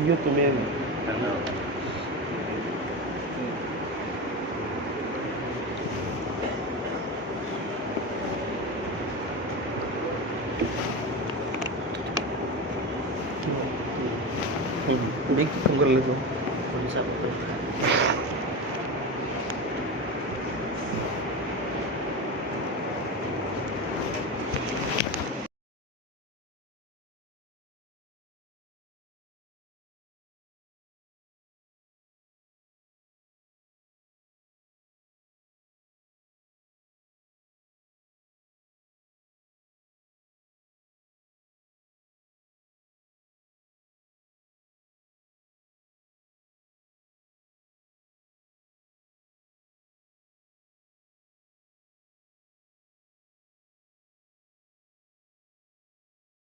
یہ تمہیں کر لیتا ہوں.